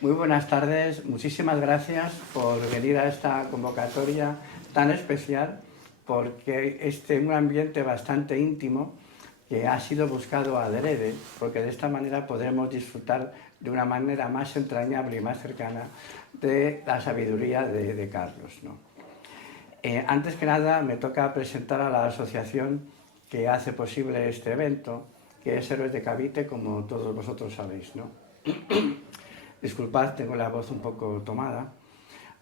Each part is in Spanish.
Muy buenas tardes, muchísimas gracias por venir a esta convocatoria tan especial, porque un ambiente bastante íntimo que ha sido buscado adrede, porque de esta manera podremos disfrutar de una manera más entrañable y más cercana de la sabiduría de Carlos, ¿no? Antes que nada me toca presentar a la asociación que hace posible este evento, que es Héroes de Cavite, como todos vosotros sabéis, ¿no? Disculpad, tengo la voz un poco tomada.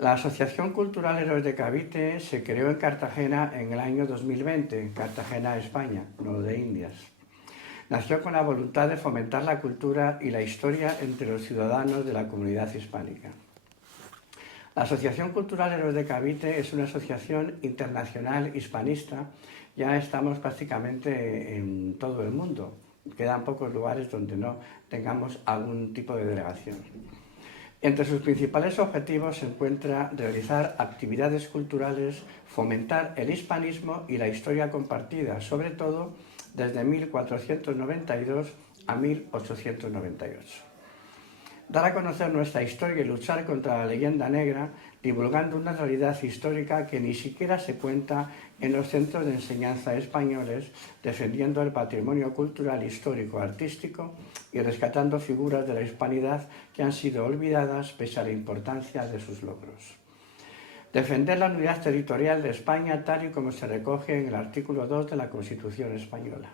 La Asociación Cultural Héroes de Cavite se creó en Cartagena en el año 2020, Cartagena, España, no de Indias. Nació con la voluntad de fomentar la cultura y la historia entre los ciudadanos de la comunidad hispánica. La Asociación Cultural Héroes de Cavite es una asociación internacional hispanista. Ya estamos prácticamente en todo el mundo. Quedan pocos lugares donde no tengamos algún tipo de delegación. Entre sus principales objetivos se encuentra realizar actividades culturales, fomentar el hispanismo y la historia compartida, sobre todo desde 1492 a 1898. Dar a conocer nuestra historia y luchar contra la leyenda negra, divulgando una realidad histórica que ni siquiera se cuenta en los centros de enseñanza españoles, defendiendo el patrimonio cultural, histórico, artístico y rescatando figuras de la hispanidad que han sido olvidadas pese a la importancia de sus logros. Defender la unidad territorial de España tal y como se recoge en el artículo 2 de la Constitución española.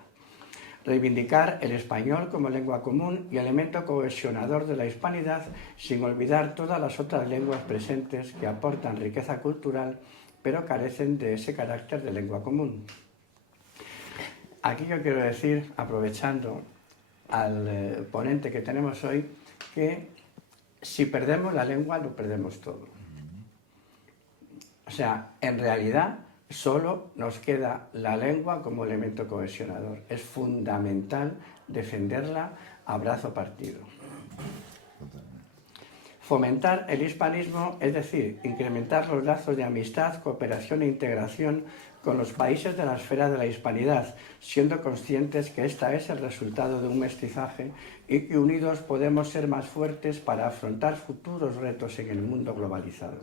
Reivindicar el español como lengua común y elemento cohesionador de la hispanidad, sin olvidar todas las otras lenguas presentes que aportan riqueza cultural, pero carecen de ese carácter de lengua común. Aquí yo quiero decir, aprovechando al ponente que tenemos hoy, que si perdemos la lengua, lo perdemos todo. O sea, en realidad, solo nos queda la lengua como elemento cohesionador. Es fundamental defenderla a brazo partido. Fomentar el hispanismo, es decir, incrementar los lazos de amistad, cooperación e integración con los países de la esfera de la hispanidad, siendo conscientes que esta es el resultado de un mestizaje y que unidos podemos ser más fuertes para afrontar futuros retos en el mundo globalizado.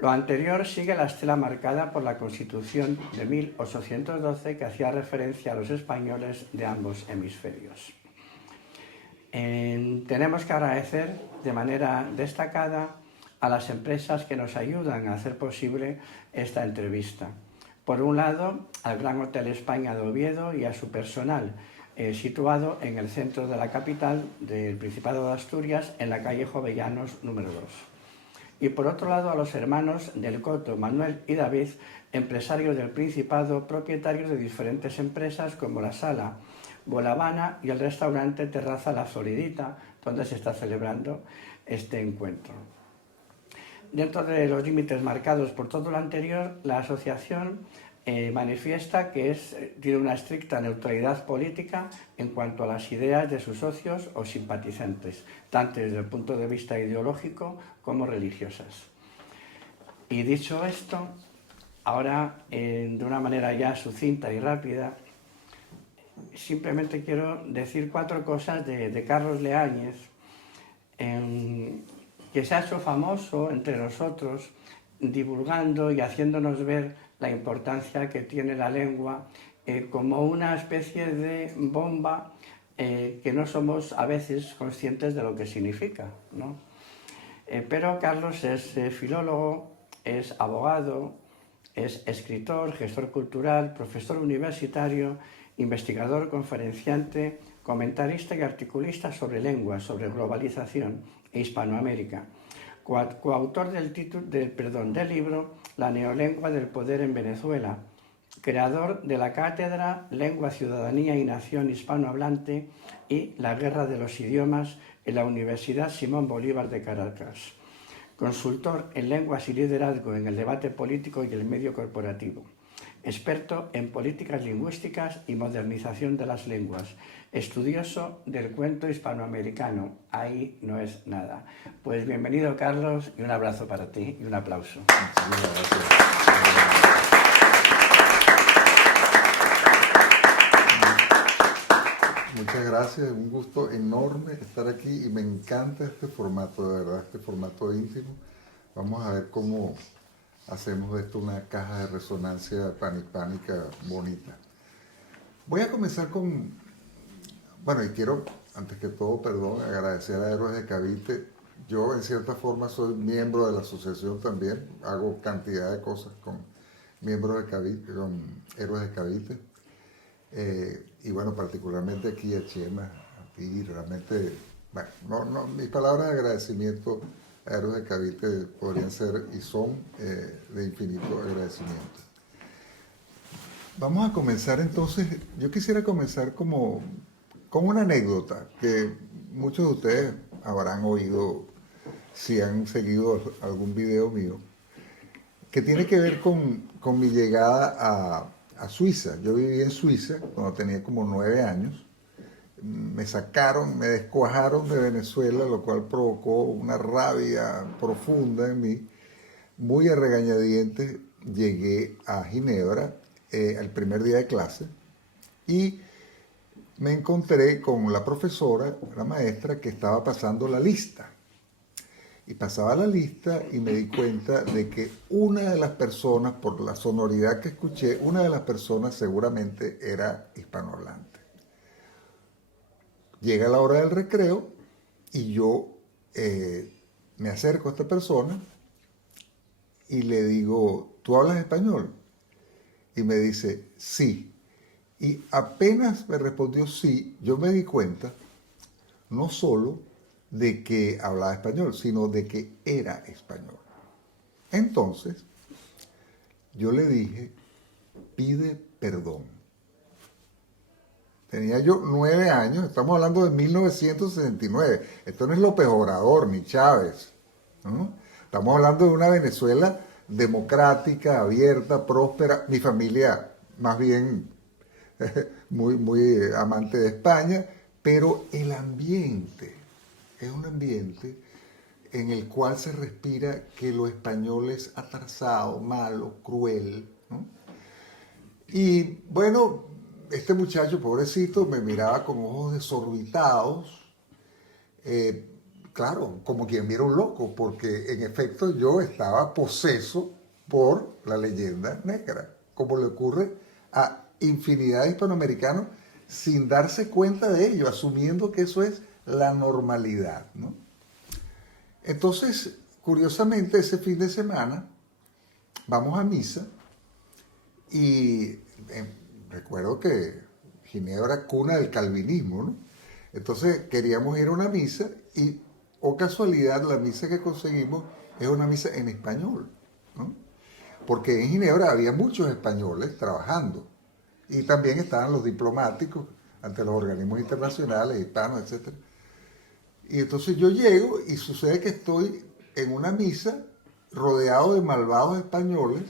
Lo anterior sigue la estela marcada por la Constitución de 1812 que hacía referencia a los españoles de ambos hemisferios. Tenemos que agradecer de manera destacada a las empresas que nos ayudan a hacer posible esta entrevista. Por un lado, al Gran Hotel España de Oviedo y a su personal, situado en el centro de la capital del Principado de Asturias, en la calle Jovellanos número 2. Y por otro lado a los hermanos del Coto, Manuel y David, empresarios del Principado, propietarios de diferentes empresas como la Sala Bolavana y el restaurante Terraza La Floridita, donde se está celebrando este encuentro. Dentro de los límites marcados por todo lo anterior, la asociación manifiesta que tiene una estricta neutralidad política en cuanto a las ideas de sus socios o simpatizantes, tanto desde el punto de vista ideológico como religiosas. Y dicho esto, ahora de una manera ya sucinta y rápida, simplemente quiero decir 4 cosas de Carlos Leáñez, que se ha hecho famoso entre nosotros divulgando y haciéndonos ver la importancia que tiene la lengua como una especie de bomba que no somos a veces conscientes de lo que significa, ¿no? Pero Carlos es filólogo, es abogado, es escritor, gestor cultural, profesor universitario, investigador, conferenciante, comentarista y articulista sobre lengua, sobre globalización e Hispanoamérica. Coautor del libro La neolengua del poder en Venezuela, creador de la cátedra Lengua, Ciudadanía y Nación Hispanohablante y La Guerra de los Idiomas en la Universidad Simón Bolívar de Caracas. Consultor en lenguas y liderazgo en el debate político y el medio corporativo. Experto en políticas lingüísticas y modernización de las lenguas. Estudioso del cuento hispanoamericano. Ahí no es nada. Pues bienvenido, Carlos, y un abrazo para ti y un aplauso. Muchas gracias. Muchas gracias, un gusto enorme estar aquí y me encanta este formato, de verdad, este formato íntimo. Vamos a ver cómo hacemos de esto una caja de resonancia panhispánica bonita. Voy a comenzar con, bueno, y quiero, antes que todo, perdón, agradecer a Héroes de Cavite. Yo, en cierta forma, soy miembro de la asociación también, hago cantidad de cosas con miembros de Cavite, con Héroes de Cavite. Y bueno, particularmente aquí a Chema, a ti, realmente, bueno, mis palabras de agradecimiento a Héroes de Cavite podrían ser y son de infinito agradecimiento. Vamos a comenzar entonces, yo quisiera comenzar con una anécdota que muchos de ustedes habrán oído si han seguido algún video mío, que tiene que ver con mi llegada a Suiza. Yo viví en Suiza cuando tenía como 9 años. Me sacaron, me descuajaron de Venezuela, lo cual provocó una rabia profunda en mí. Muy a regañadientes llegué a Ginebra el primer día de clase y me encontré con la profesora, la maestra, que estaba pasando la lista. Y pasaba la lista y me di cuenta de que una de las personas, por la sonoridad que escuché, una de las personas seguramente era hispanohablante. Llega la hora del recreo y yo me acerco a esta persona y le digo, ¿tú hablas español? Y me dice, sí. Y apenas me respondió sí, yo me di cuenta, no solo de que hablaba español, sino de que era español. Entonces, yo le dije, pide perdón. Tenía yo 9 años, estamos hablando de 1969. Esto no es López Obrador ni Chávez, ¿no? Estamos hablando de una Venezuela democrática, abierta, próspera. Mi familia, más bien, muy amante de España, pero el ambiente es un ambiente en el cual se respira que lo español es atrasado, malo, cruel, ¿no? Y bueno, este muchacho, pobrecito, me miraba con ojos desorbitados, claro, como quien viera un loco, porque en efecto yo estaba poseso por la leyenda negra, como le ocurre a infinidad de hispanoamericanos sin darse cuenta de ello, asumiendo que eso es la normalidad, ¿no? Entonces, curiosamente, ese fin de semana vamos a misa y recuerdo que Ginebra, cuna del calvinismo, ¿no? Entonces queríamos ir a una misa y, oh casualidad, la misa que conseguimos es una misa en español, ¿no? Porque en Ginebra había muchos españoles trabajando y también estaban los diplomáticos ante los organismos internacionales, hispanos, etc. Y entonces yo llego y sucede que estoy en una misa rodeado de malvados españoles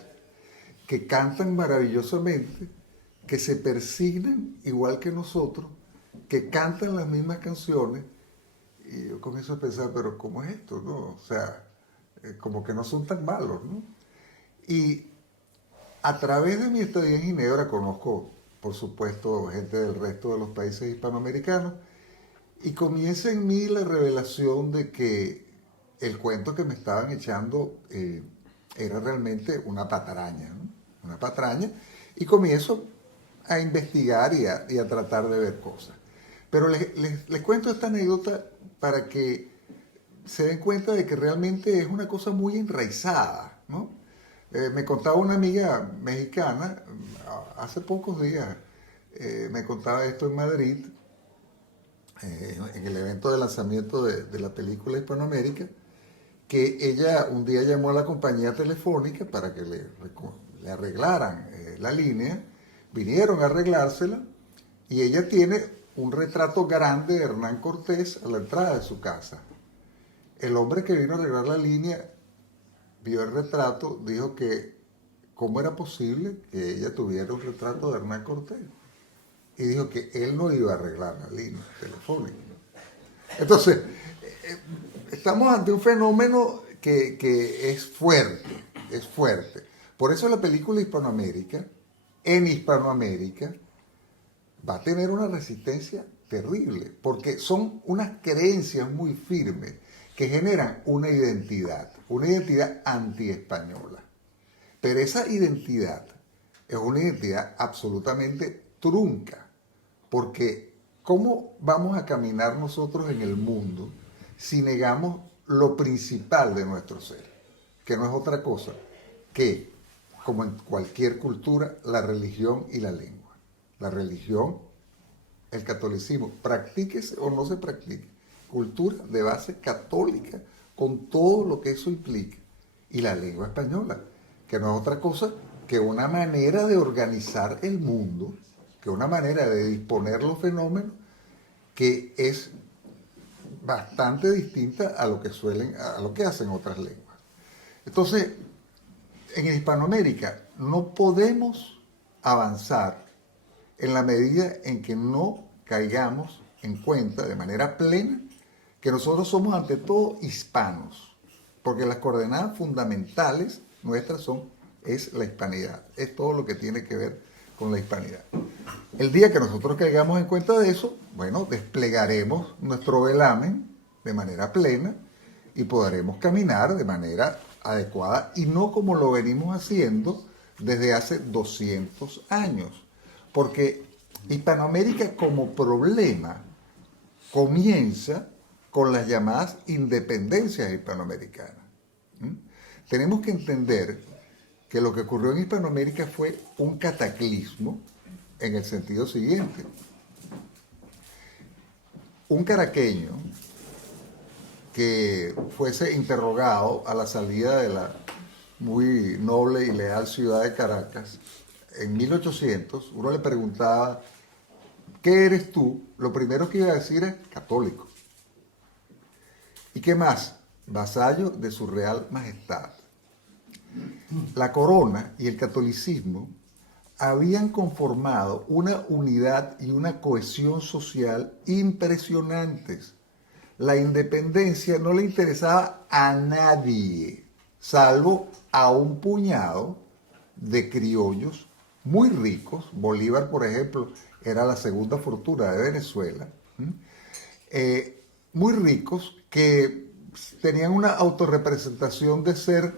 que cantan maravillosamente, que se persignan igual que nosotros, que cantan las mismas canciones. Y yo comienzo a pensar, pero ¿cómo es esto, no? O sea, como que no son tan malos, ¿no? Y a través de mi estadía en Ginebra conozco, por supuesto, gente del resto de los países hispanoamericanos y comienza en mí la revelación de que el cuento que me estaban echando era realmente una patraña, ¿no? Una patraña, y comienzo a investigar y a tratar de ver cosas. Pero les cuento esta anécdota para que se den cuenta de que realmente es una cosa muy enraizada, ¿no? Me contaba una amiga mexicana, hace pocos días, me contaba esto en Madrid, en el evento de lanzamiento de la película Hispanoamérica, que ella un día llamó a la compañía telefónica para que le arreglaran la línea, vinieron a arreglársela y ella tiene un retrato grande de Hernán Cortés a la entrada de su casa. El hombre que vino a arreglar la línea vio el retrato, dijo que cómo era posible que ella tuviera un retrato de Hernán Cortés. Y dijo que él no iba a arreglar la línea telefónica. Entonces, estamos ante un fenómeno que es fuerte, es fuerte. Por eso la película Hispanoamérica, en Hispanoamérica, va a tener una resistencia terrible, porque son unas creencias muy firmes que generan una identidad anti-española. Pero esa identidad es una identidad absolutamente trunca, porque ¿cómo vamos a caminar nosotros en el mundo si negamos lo principal de nuestro ser? Que no es otra cosa que, como en cualquier cultura, la religión y la lengua. La religión, el catolicismo, practíquese o no se practique, cultura de base católica, con todo lo que eso implica, y la lengua española, que no es otra cosa que una manera de organizar el mundo, que una manera de disponer los fenómenos que es bastante distinta a lo que hacen otras lenguas. Entonces, en Hispanoamérica no podemos avanzar en la medida en que no caigamos en cuenta de manera plena que nosotros somos ante todo hispanos, porque las coordenadas fundamentales nuestras es la hispanidad, es todo lo que tiene que ver con la hispanidad. El día que nosotros caigamos en cuenta de eso, bueno, desplegaremos nuestro velamen de manera plena y podremos caminar de manera adecuada y no como lo venimos haciendo desde hace 200 años. Porque Hispanoamérica como problema comienza con las llamadas independencias hispanoamericanas. Tenemos que entender que lo que ocurrió en Hispanoamérica fue un cataclismo en el sentido siguiente. Un caraqueño que fuese interrogado a la salida de la muy noble y leal ciudad de Caracas, en 1800, uno le preguntaba, ¿qué eres tú? Lo primero que iba a decir es católico. ¿Y qué más? Vasallo de su Real Majestad. La corona y el catolicismo habían conformado una unidad y una cohesión social impresionantes. La independencia no le interesaba a nadie, salvo a un puñado de criollos muy ricos. Bolívar, por ejemplo, era la segunda fortuna de Venezuela. Muy ricos que tenían una autorrepresentación de ser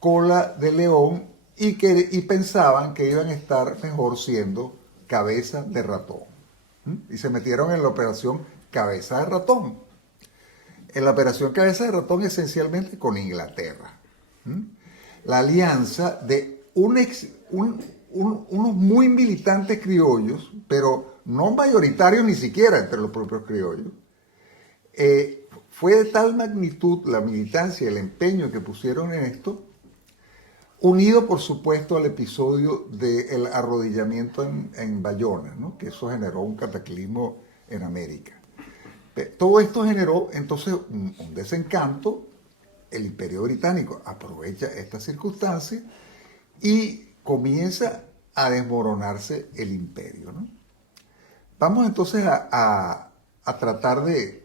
cola de león y pensaban que iban a estar mejor siendo cabeza de ratón. Y se metieron en la operación cabeza de ratón. En la operación cabeza de ratón esencialmente con Inglaterra. La alianza de unos muy militantes criollos, pero no mayoritarios ni siquiera entre los propios criollos, fue de tal magnitud la militancia y el empeño que pusieron en esto, unido por supuesto al episodio del arrodillamiento en Bayona, ¿no? Que eso generó un cataclismo en América. Todo esto generó entonces un desencanto. El Imperio Británico aprovecha esta circunstancia y comienza a desmoronarse el imperio, ¿no? Vamos entonces a tratar de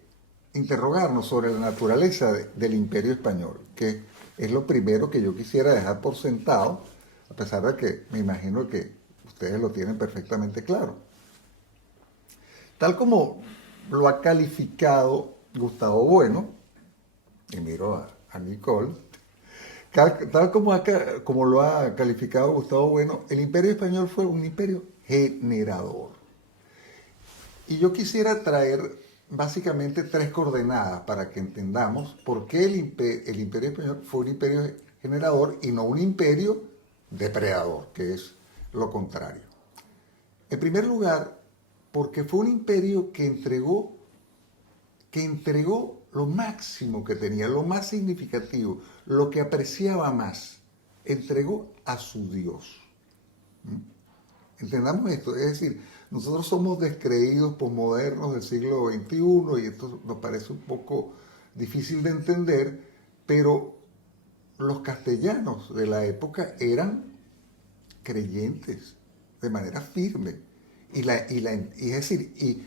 interrogarnos sobre la naturaleza del imperio español, que es lo primero que yo quisiera dejar por sentado, a pesar de que me imagino que ustedes lo tienen perfectamente claro. Tal como lo ha calificado Gustavo Bueno, y miro a Nicole, tal como lo ha calificado Gustavo Bueno, el Imperio Español fue un imperio generador. Y yo quisiera traer básicamente tres coordenadas para que entendamos por qué el Imperio Español fue un imperio generador y no un imperio depredador, que es lo contrario. En primer lugar, porque fue un imperio que entregó lo máximo que tenía, lo más significativo, lo que apreciaba más, entregó a su Dios. Entendamos esto, es decir, nosotros somos descreídos posmodernos del siglo XXI y esto nos parece un poco difícil de entender, pero los castellanos de la época eran creyentes de manera firme. Y es decir, y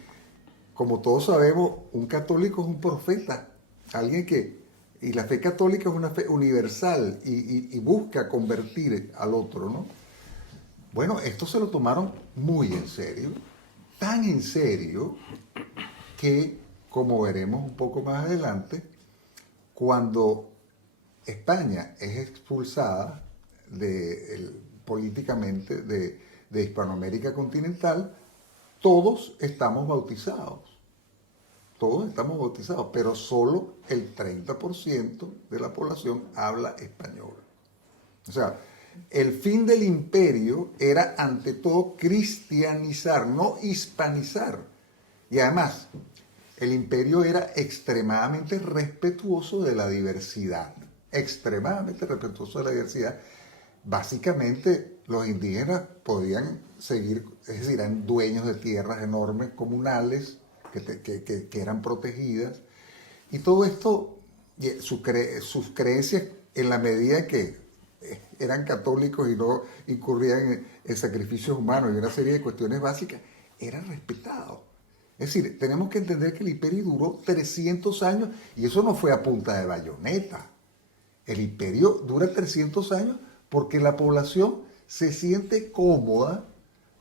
como todos sabemos, un católico es un profeta, alguien que, y la fe católica es una fe universal y busca convertir al otro, ¿no? Bueno, esto se lo tomaron muy en serio, tan en serio que, como veremos un poco más adelante, cuando España es expulsada políticamente de Hispanoamérica continental, todos estamos bautizados. Todos estamos bautizados, pero solo el 30% de la población habla español. O sea, el fin del imperio era ante todo cristianizar, no hispanizar. Y además, el imperio era extremadamente respetuoso de la diversidad. Extremadamente respetuoso de la diversidad. Básicamente, los indígenas podían seguir, es decir, eran dueños de tierras enormes comunales que eran protegidas. Y todo esto, sus creencias, en la medida que eran católicos y no incurrían en sacrificios humanos y una serie de cuestiones básicas, era respetado. Es decir, tenemos que entender que el imperio duró 300 años y eso no fue a punta de bayoneta. El imperio dura 300 años porque la población se siente cómoda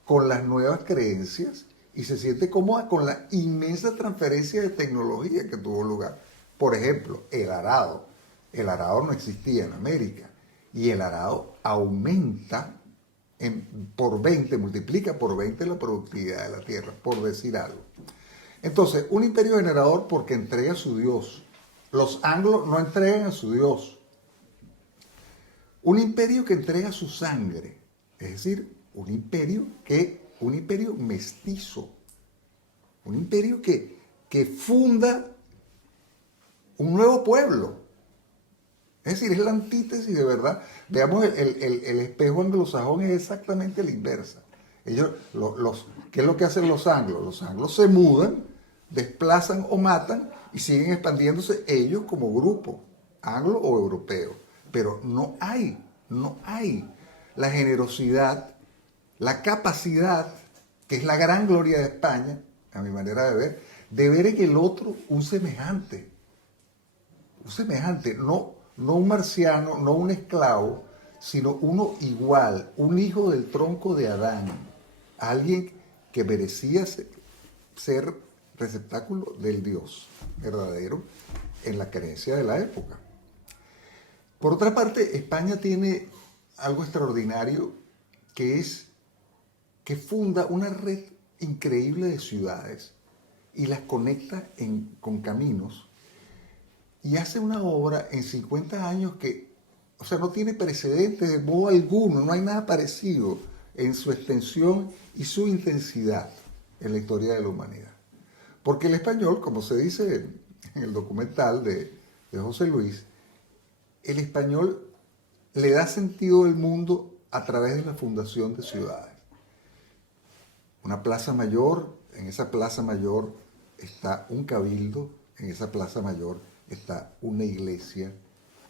con las nuevas creencias y se siente cómoda con la inmensa transferencia de tecnología que tuvo lugar. Por ejemplo, el arado. El arado no existía en América. Y el arado aumenta por 20, multiplica por 20 la productividad de la tierra, por decir algo. Entonces, un imperio generador porque entrega a su Dios. Los anglos no entregan a su Dios. Un imperio que entrega su sangre. Es decir, un imperio mestizo. Un imperio que funda un nuevo pueblo. Es decir, es la antítesis de verdad. Veamos, el espejo anglosajón es exactamente la inversa. ¿Qué es lo que hacen los anglos? Los anglos se mudan, desplazan o matan y siguen expandiéndose ellos como grupo, anglo o europeo. Pero no hay la generosidad, la capacidad, que es la gran gloria de España, a mi manera de ver en el otro un semejante, no un marciano, no un esclavo, sino uno igual, un hijo del tronco de Adán, alguien que merecía ser receptáculo del Dios verdadero en la creencia de la época. Por otra parte, España tiene algo extraordinario que es que funda una red increíble de ciudades y las conecta con caminos y hace una obra en 50 años que, o sea, no tiene precedentes de modo alguno, no hay nada parecido en su extensión y su intensidad en la historia de la humanidad. Porque el español, como se dice en el documental de José Luis, el español le da sentido al mundo a través de la fundación de ciudades. Una plaza mayor, en esa plaza mayor está un cabildo, en esa plaza mayor está una iglesia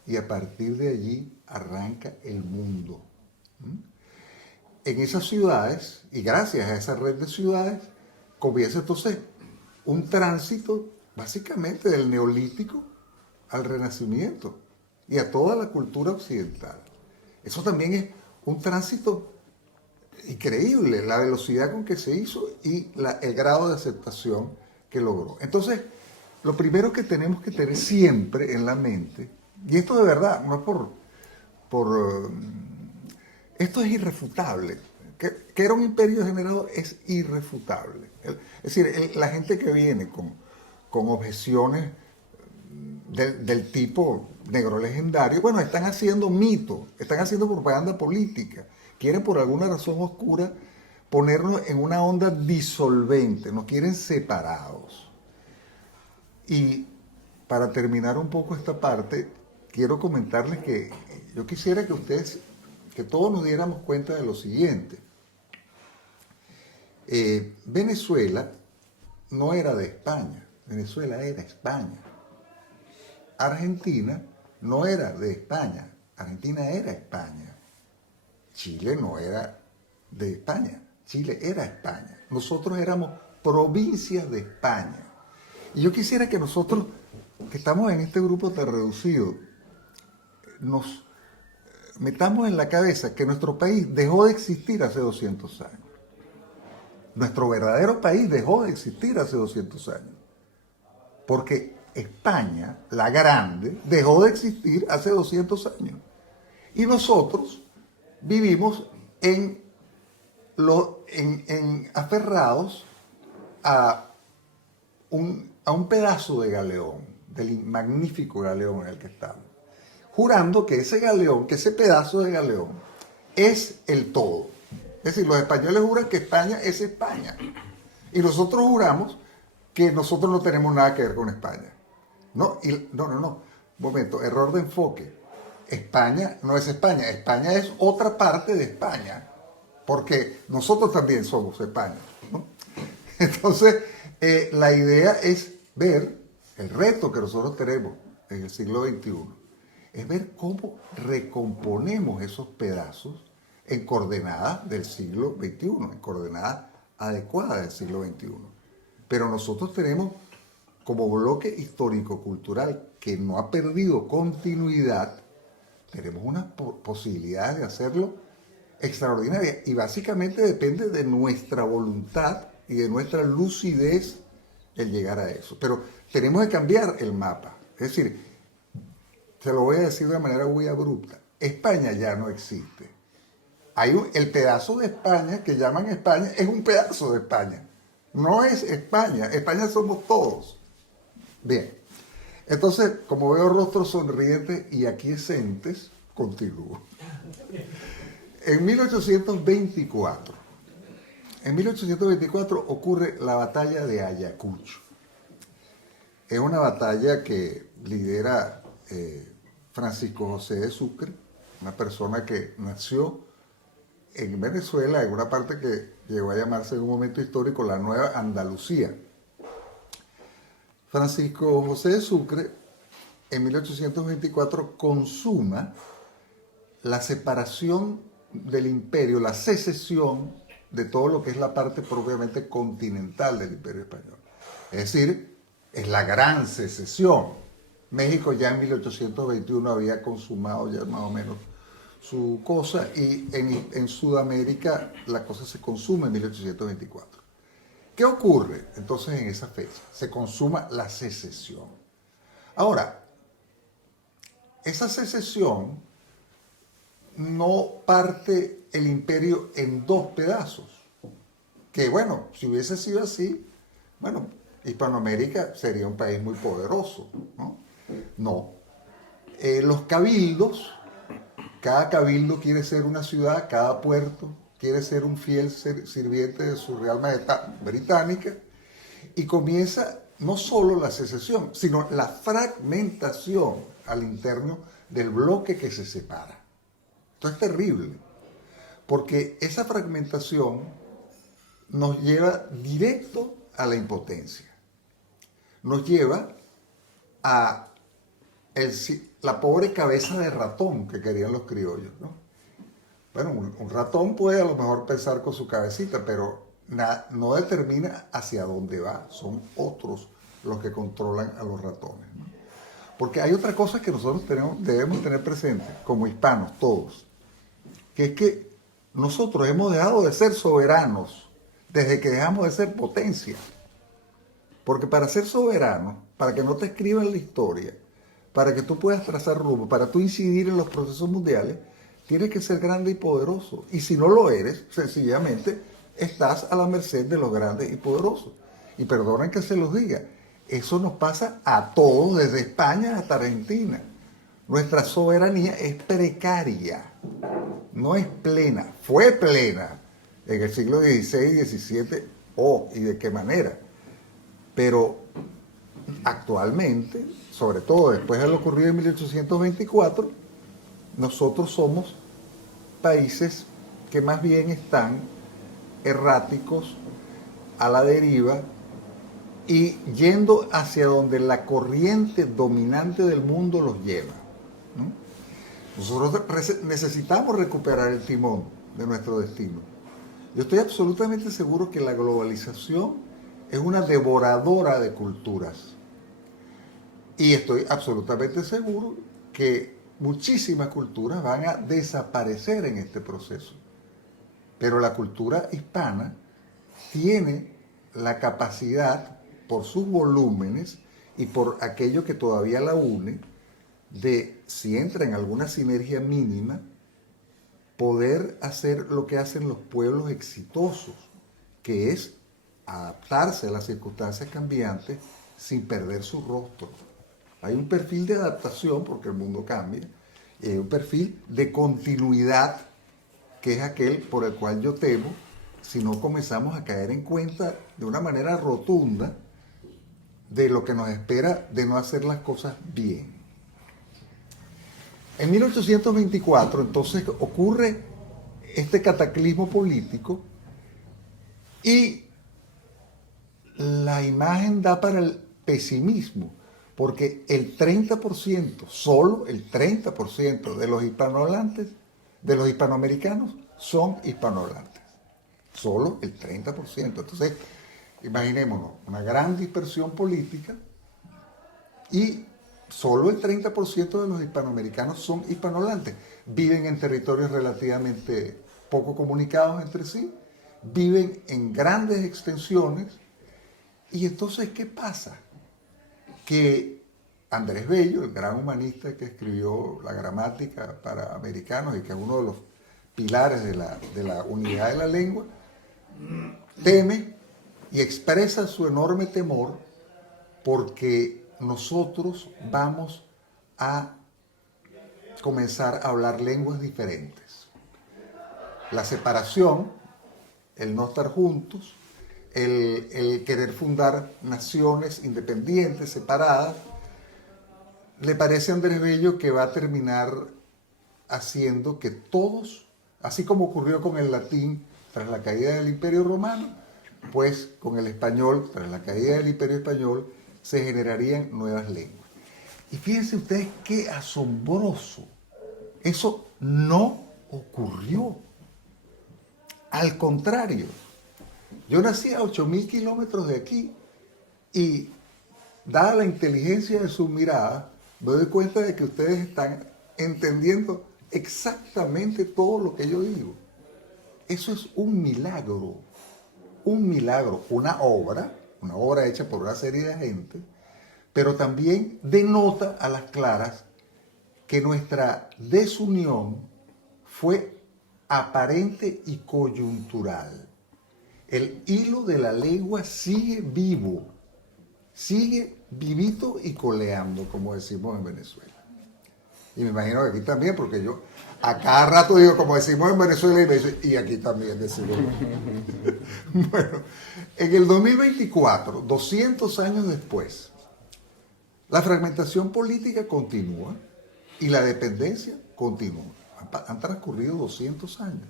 y a partir de allí arranca el mundo. En esas ciudades, y gracias a esa red de ciudades, comienza entonces un tránsito básicamente del neolítico al renacimiento. y a toda la cultura occidental. Eso también es un tránsito increíble, la velocidad con que se hizo y el grado de aceptación que logró. Entonces, lo primero que tenemos que tener siempre en la mente, y esto de verdad, no es esto es irrefutable, que era un imperio generado es irrefutable. Es decir, la gente que viene con objeciones del tipo negro legendario, bueno, están haciendo mito, están haciendo propaganda política, quieren por alguna razón oscura ponernos en una onda disolvente, nos quieren separados. Y para terminar un poco esta parte, quiero comentarles que yo quisiera que ustedes, que todos nos diéramos cuenta de lo siguiente. Venezuela no era de España, Venezuela era España. Argentina no era de España, Argentina era España. Chile no era de España, Chile era España. Nosotros éramos provincias de España. Y yo quisiera que nosotros, que estamos en este grupo tan reducido, nos metamos en la cabeza que nuestro país dejó de existir hace 200 años. Nuestro verdadero país dejó de existir hace 200 años. Porque España, la grande, dejó de existir hace 200 años. Y nosotros vivimos aferrados a un pedazo de galeón, del magnífico galeón en el que estamos, jurando que ese galeón, que ese pedazo de galeón es el todo. Es decir, los españoles juran que España es España y nosotros juramos que nosotros no tenemos nada que ver con España. No. Momento, error de enfoque. España no es España, España es otra parte de España, porque nosotros también somos España, ¿no? Entonces, la idea es ver el reto que nosotros tenemos en el siglo XXI, es ver cómo recomponemos esos pedazos en coordenadas del siglo XXI, en coordenadas adecuadas del siglo XXI. Pero nosotros tenemos como bloque histórico-cultural que no ha perdido continuidad, tenemos unas posibilidades de hacerlo extraordinarias y básicamente depende de nuestra voluntad y de nuestra lucidez el llegar a eso. Pero tenemos que cambiar el mapa. Es decir, se lo voy a decir de una manera muy abrupta, España ya no existe. El pedazo de España que llaman España es un pedazo de España. No es España, España somos todos. Bien, entonces, como veo rostros sonrientes y aquiescentes, continúo. En 1824 ocurre la batalla de Ayacucho. Es una batalla que lidera Francisco José de Sucre, una persona que nació en Venezuela, en una parte que llegó a llamarse en un momento histórico la Nueva Andalucía. Francisco José de Sucre, en 1824, consuma la separación del imperio, la secesión de todo lo que es la parte propiamente continental del imperio español. Es decir, es la gran secesión. México ya en 1821 había consumado ya más o menos su cosa y en Sudamérica la cosa se consume en 1824. ¿Qué ocurre entonces en esa fecha? Se consuma la secesión. Ahora, esa secesión no parte el imperio en dos pedazos. Que bueno, si hubiese sido así, bueno, Hispanoamérica sería un país muy poderoso, ¿no? No. Los cabildos, cada cabildo quiere ser una ciudad, cada puerto quiere ser un fiel sirviente de su Real Majestad Británica, y comienza no solo la secesión, sino la fragmentación al interno del bloque que se separa. Esto es terrible, porque esa fragmentación nos lleva directo a la impotencia, nos lleva a la pobre cabeza de ratón que querían los criollos, ¿no? Bueno, un ratón puede a lo mejor pensar con su cabecita, pero no determina hacia dónde va. Son otros los que controlan a los ratones, ¿no? Porque hay otra cosa que nosotros debemos tener presente, como hispanos todos, que es que nosotros hemos dejado de ser soberanos desde que dejamos de ser potencia. Porque para ser soberano, para que no te escriban la historia, para que tú puedas trazar rumbo, para tú incidir en los procesos mundiales, tienes que ser grande y poderoso. Y si no lo eres, sencillamente estás a la merced de los grandes y poderosos. Y perdonen que se los diga, eso nos pasa a todos, desde España hasta Argentina. Nuestra soberanía es precaria, no es plena. Fue plena en el siglo XVI y XVII, y de qué manera. Pero actualmente, sobre todo después de lo ocurrido en 1824, nosotros somos países que más bien están erráticos, a la deriva y yendo hacia donde la corriente dominante del mundo los lleva, ¿no? Nosotros necesitamos recuperar el timón de nuestro destino. Yo estoy absolutamente seguro que la globalización es una devoradora de culturas. Y estoy absolutamente seguro que muchísimas culturas van a desaparecer en este proceso. Pero la cultura hispana tiene la capacidad, por sus volúmenes y por aquello que todavía la une, de, si entra en alguna sinergia mínima, poder hacer lo que hacen los pueblos exitosos, que es adaptarse a las circunstancias cambiantes sin perder su rostro. Hay un perfil de adaptación porque el mundo cambia y hay un perfil de continuidad que es aquel por el cual yo temo si no comenzamos a caer en cuenta de una manera rotunda de lo que nos espera de no hacer las cosas bien. En 1824 entonces ocurre este cataclismo político y la imagen da para el pesimismo, porque el 30%, solo el 30% de los hispanohablantes, de los hispanoamericanos, son hispanohablantes. Solo el 30%. Entonces, imaginémonos, una gran dispersión política y solo el 30% de los hispanoamericanos son hispanohablantes. Viven en territorios relativamente poco comunicados entre sí, viven en grandes extensiones. Y entonces, ¿qué pasa? Que Andrés Bello, el gran humanista que escribió la gramática para americanos y que es uno de los pilares de la unidad de la lengua, teme y expresa su enorme temor porque nosotros vamos a comenzar a hablar lenguas diferentes. La separación, el no estar juntos, el querer fundar naciones independientes, separadas, le parece a Andrés Bello que va a terminar haciendo que todos, así como ocurrió con el latín tras la caída del Imperio Romano, pues con el español, tras la caída del Imperio Español, se generarían nuevas lenguas. Y fíjense ustedes qué asombroso. Eso no ocurrió. Al contrario, yo nací a 8.000 kilómetros de aquí y, dada la inteligencia de su mirada, me doy cuenta de que ustedes están entendiendo exactamente todo lo que yo digo. Eso es un milagro, una obra hecha por una serie de gente, pero también denota a las claras que nuestra desunión fue aparente y coyuntural. El hilo de la lengua sigue vivo, sigue vivito y coleando, como decimos en Venezuela. Y me imagino que aquí también, porque yo a cada rato digo, como decimos en Venezuela, y me dicen, y aquí también decimos. Bueno, en el 2024, 200 años después, la fragmentación política continúa y la dependencia continúa. Han transcurrido 200 años.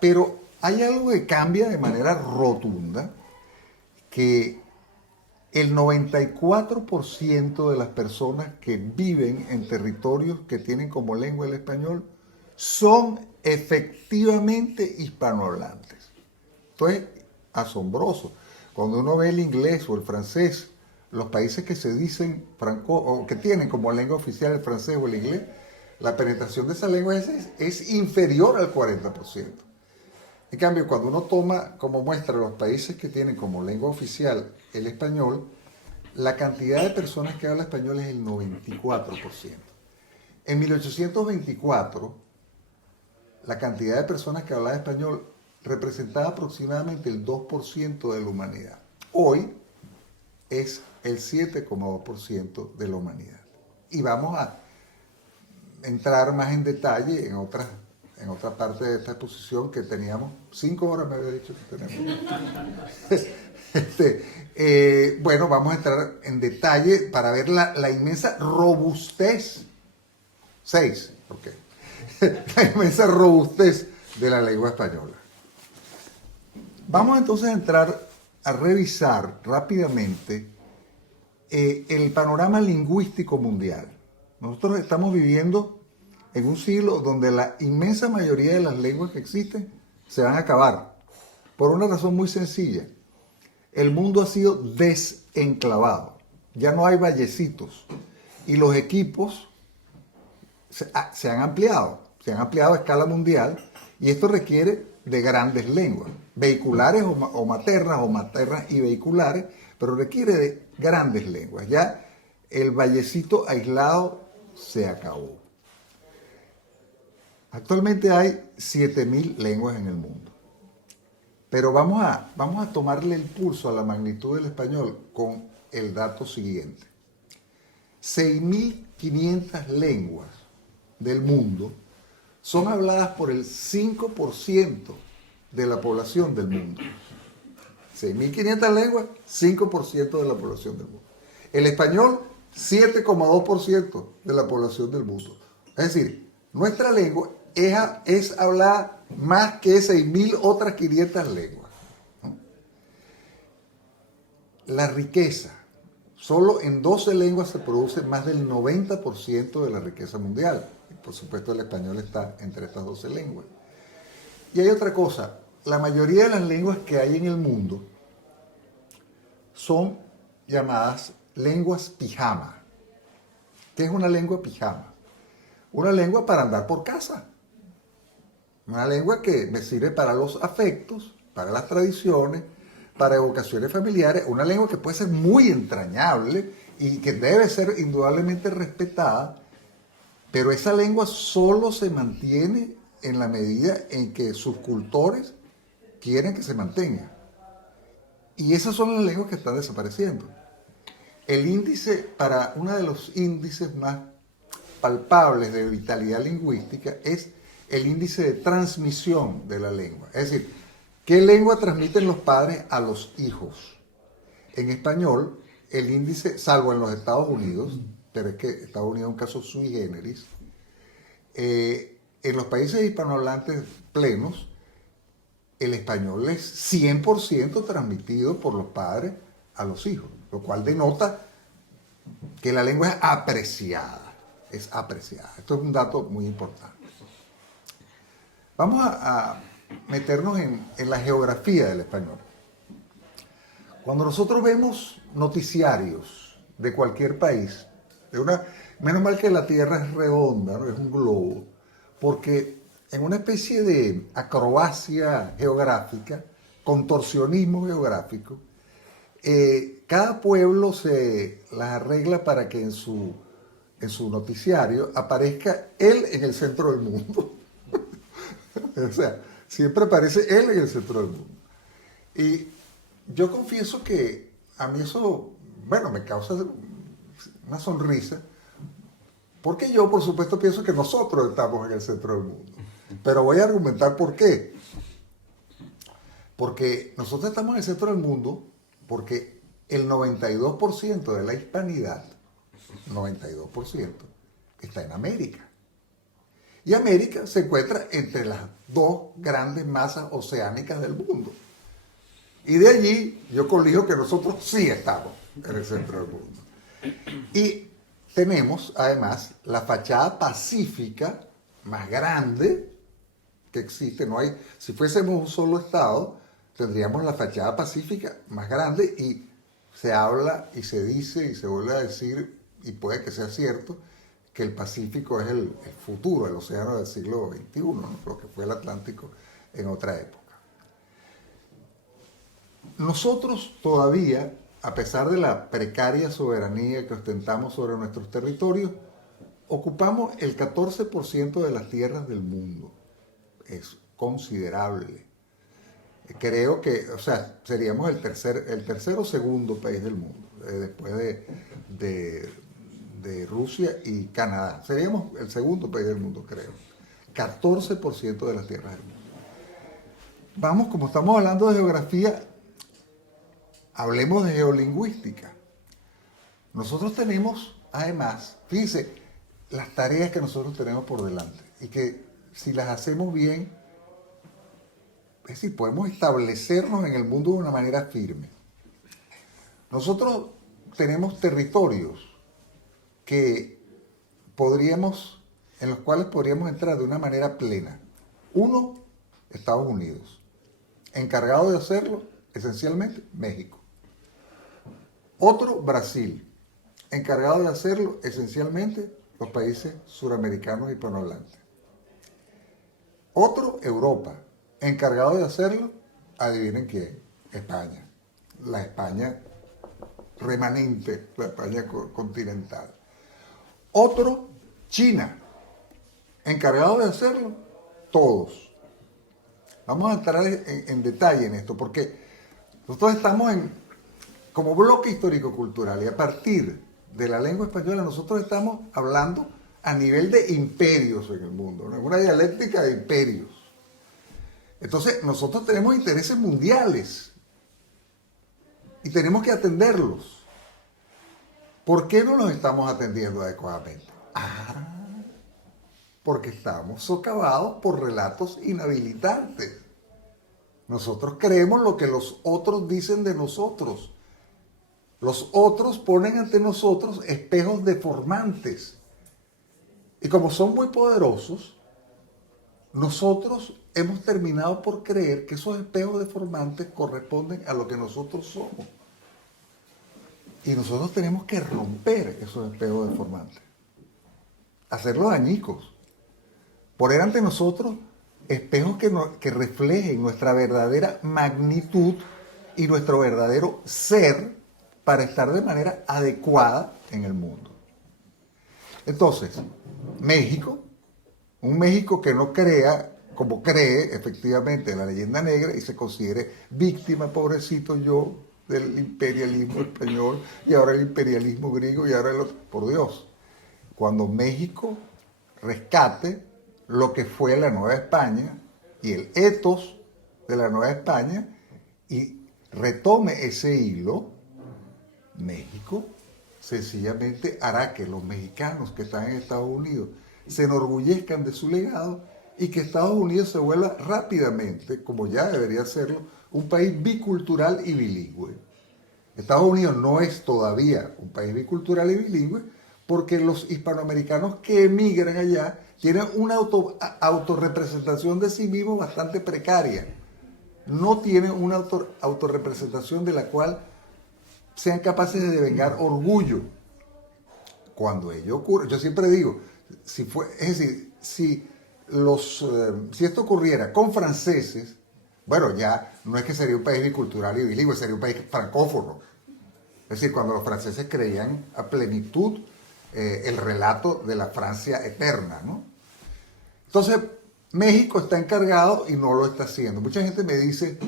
Pero hay algo que cambia de manera rotunda, que el 94% de las personas que viven en territorios que tienen como lengua el español son efectivamente hispanohablantes. Esto es asombroso. Cuando uno ve el inglés o el francés los países que se dicen franco o que tienen como lengua oficial el francés o el inglés, la penetración de esa lengua es inferior al 40%. En cambio, cuando uno toma como muestra los países que tienen como lengua oficial el español, la cantidad de personas que hablan español es el 94%. En 1824, la cantidad de personas que hablaban español representaba aproximadamente el 2% de la humanidad. Hoy es el 7,2% de la humanidad. Y vamos a entrar más en detalle en otra parte de esta exposición que teníamos. 5 horas me había dicho que tenemos. Bueno, vamos a entrar en detalle para ver la inmensa robustez. 6, ok. La inmensa robustez de la lengua española. Vamos entonces a entrar a revisar rápidamente el panorama lingüístico mundial. Nosotros estamos viviendo en un siglo donde la inmensa mayoría de las lenguas que existen se van a acabar, por una razón muy sencilla. El mundo ha sido desenclavado, ya no hay vallecitos, y los equipos se han ampliado a escala mundial, y esto requiere de grandes lenguas, vehiculares o maternas y vehiculares, pero requiere de grandes lenguas. Ya el vallecito aislado se acabó. Actualmente hay 7.000 lenguas en el mundo, pero vamos a tomarle el pulso a la magnitud del español con el dato siguiente. 6.500 lenguas del mundo son habladas por el 5% de la población del mundo. 6.500 lenguas, 5% de la población del mundo. El español, 7,2% de la población del mundo. Es decir, nuestra lengua es hablada más que 6.000 otras 500 lenguas. La riqueza. Solo en 12 lenguas se produce más del 90% de la riqueza mundial. Y por supuesto, el español está entre estas 12 lenguas. Y hay otra cosa. La mayoría de las lenguas que hay en el mundo son llamadas lenguas pijama. ¿Qué es una lengua pijama? Una lengua para andar por casa. Una lengua que me sirve para los afectos, para las tradiciones, para evocaciones familiares. Una lengua que puede ser muy entrañable y que debe ser indudablemente respetada, pero esa lengua solo se mantiene en la medida en que sus cultores quieren que se mantenga. Y esas son las lenguas que están desapareciendo. El índice, para uno de los índices más palpables de vitalidad lingüística, es el índice de transmisión de la lengua. Es decir, ¿qué lengua transmiten los padres a los hijos? En español, el índice, salvo en los Estados Unidos, pero es que Estados Unidos es un caso sui generis, en los países hispanohablantes plenos, el español es 100% transmitido por los padres a los hijos, lo cual denota que la lengua es apreciada. Esto es un dato muy importante. Vamos a meternos en la geografía del español. Cuando nosotros vemos noticiarios de cualquier país, menos mal que la Tierra es redonda, ¿no? Es un globo, porque en una especie de acrobacia geográfica, contorsionismo geográfico, cada pueblo se las arregla para que en su noticiario aparezca él en el centro del mundo. O sea, siempre aparece él en el centro del mundo. Y yo confieso que a mí eso, bueno, me causa una sonrisa, porque yo, por supuesto, pienso que nosotros estamos en el centro del mundo. Pero voy a argumentar por qué. Porque nosotros estamos en el centro del mundo porque el 92% de la hispanidad, 92%, está en América. Y América se encuentra entre las dos grandes masas oceánicas del mundo. Y de allí yo colijo que nosotros sí estamos en el centro del mundo. Y tenemos, además, la fachada pacífica más grande que existe. No hay, si fuésemos un solo estado, tendríamos la fachada pacífica más grande y se habla y se dice y se vuelve a decir, y puede que sea cierto, que el Pacífico es el futuro, el océano del siglo XXI, ¿no? Lo que fue el Atlántico en otra época. Nosotros todavía, a pesar de la precaria soberanía que ostentamos sobre nuestros territorios, ocupamos el 14% de las tierras del mundo. Es considerable. Creo que, o sea, seríamos el tercer o segundo país del mundo, después de Rusia y Canadá. Seríamos el segundo país del mundo, creo. 14% de las tierras del mundo. Vamos, como estamos hablando de geografía, hablemos de geolingüística. Nosotros tenemos, además, fíjense, las tareas que nosotros tenemos por delante y que si las hacemos bien, es decir, podemos establecernos en el mundo de una manera firme. Nosotros tenemos territorios en los cuales podríamos entrar de una manera plena. Uno, Estados Unidos. Encargado de hacerlo, esencialmente, México. Otro, Brasil. Encargado de hacerlo, esencialmente, los países suramericanos y hispanohablantes. Otro, Europa. Encargado de hacerlo, adivinen quién, España. La España remanente, la España continental. Otro, China. Encargado de hacerlo, todos. Vamos a entrar en detalle en esto, porque nosotros estamos como bloque histórico-cultural y a partir de la lengua española nosotros estamos hablando a nivel de imperios en el mundo, ¿no? Una dialéctica de imperios. Entonces, nosotros tenemos intereses mundiales y tenemos que atenderlos. ¿Por qué no los estamos atendiendo adecuadamente? Porque estamos socavados por relatos inhabilitantes. Nosotros creemos lo que los otros dicen de nosotros. Los otros ponen ante nosotros espejos deformantes. Y como son muy poderosos, nosotros hemos terminado por creer que esos espejos deformantes corresponden a lo que nosotros somos. Y nosotros tenemos que romper esos espejos deformantes. Hacerlos añicos. Poner ante nosotros espejos que reflejen nuestra verdadera magnitud y nuestro verdadero ser para estar de manera adecuada en el mundo. Entonces, México, un México que no crea, como cree efectivamente en la leyenda negra y se considere víctima, pobrecito yo, del imperialismo español y ahora el imperialismo griego y ahora el otro. Por Dios, cuando México rescate lo que fue la Nueva España y el ethos de la Nueva España y retome ese hilo, México sencillamente hará que los mexicanos que están en Estados Unidos se enorgullezcan de su legado y que Estados Unidos se vuelva rápidamente, como ya debería serlo, un país bicultural y bilingüe. Estados Unidos no es todavía un país bicultural y bilingüe porque los hispanoamericanos que emigran allá tienen una autorrepresentación de sí mismos bastante precaria. No tienen una autorrepresentación de la cual sean capaces de devengar orgullo. Cuando ello ocurre, yo siempre digo, es decir, si esto ocurriera con franceses, bueno, ya no es que sería un país bicultural y bilingüe, sería un país francófono. Es decir, cuando los franceses creían a plenitud el relato de la Francia eterna, ¿no? Entonces, México está encargado y no lo está haciendo. Mucha gente me dice,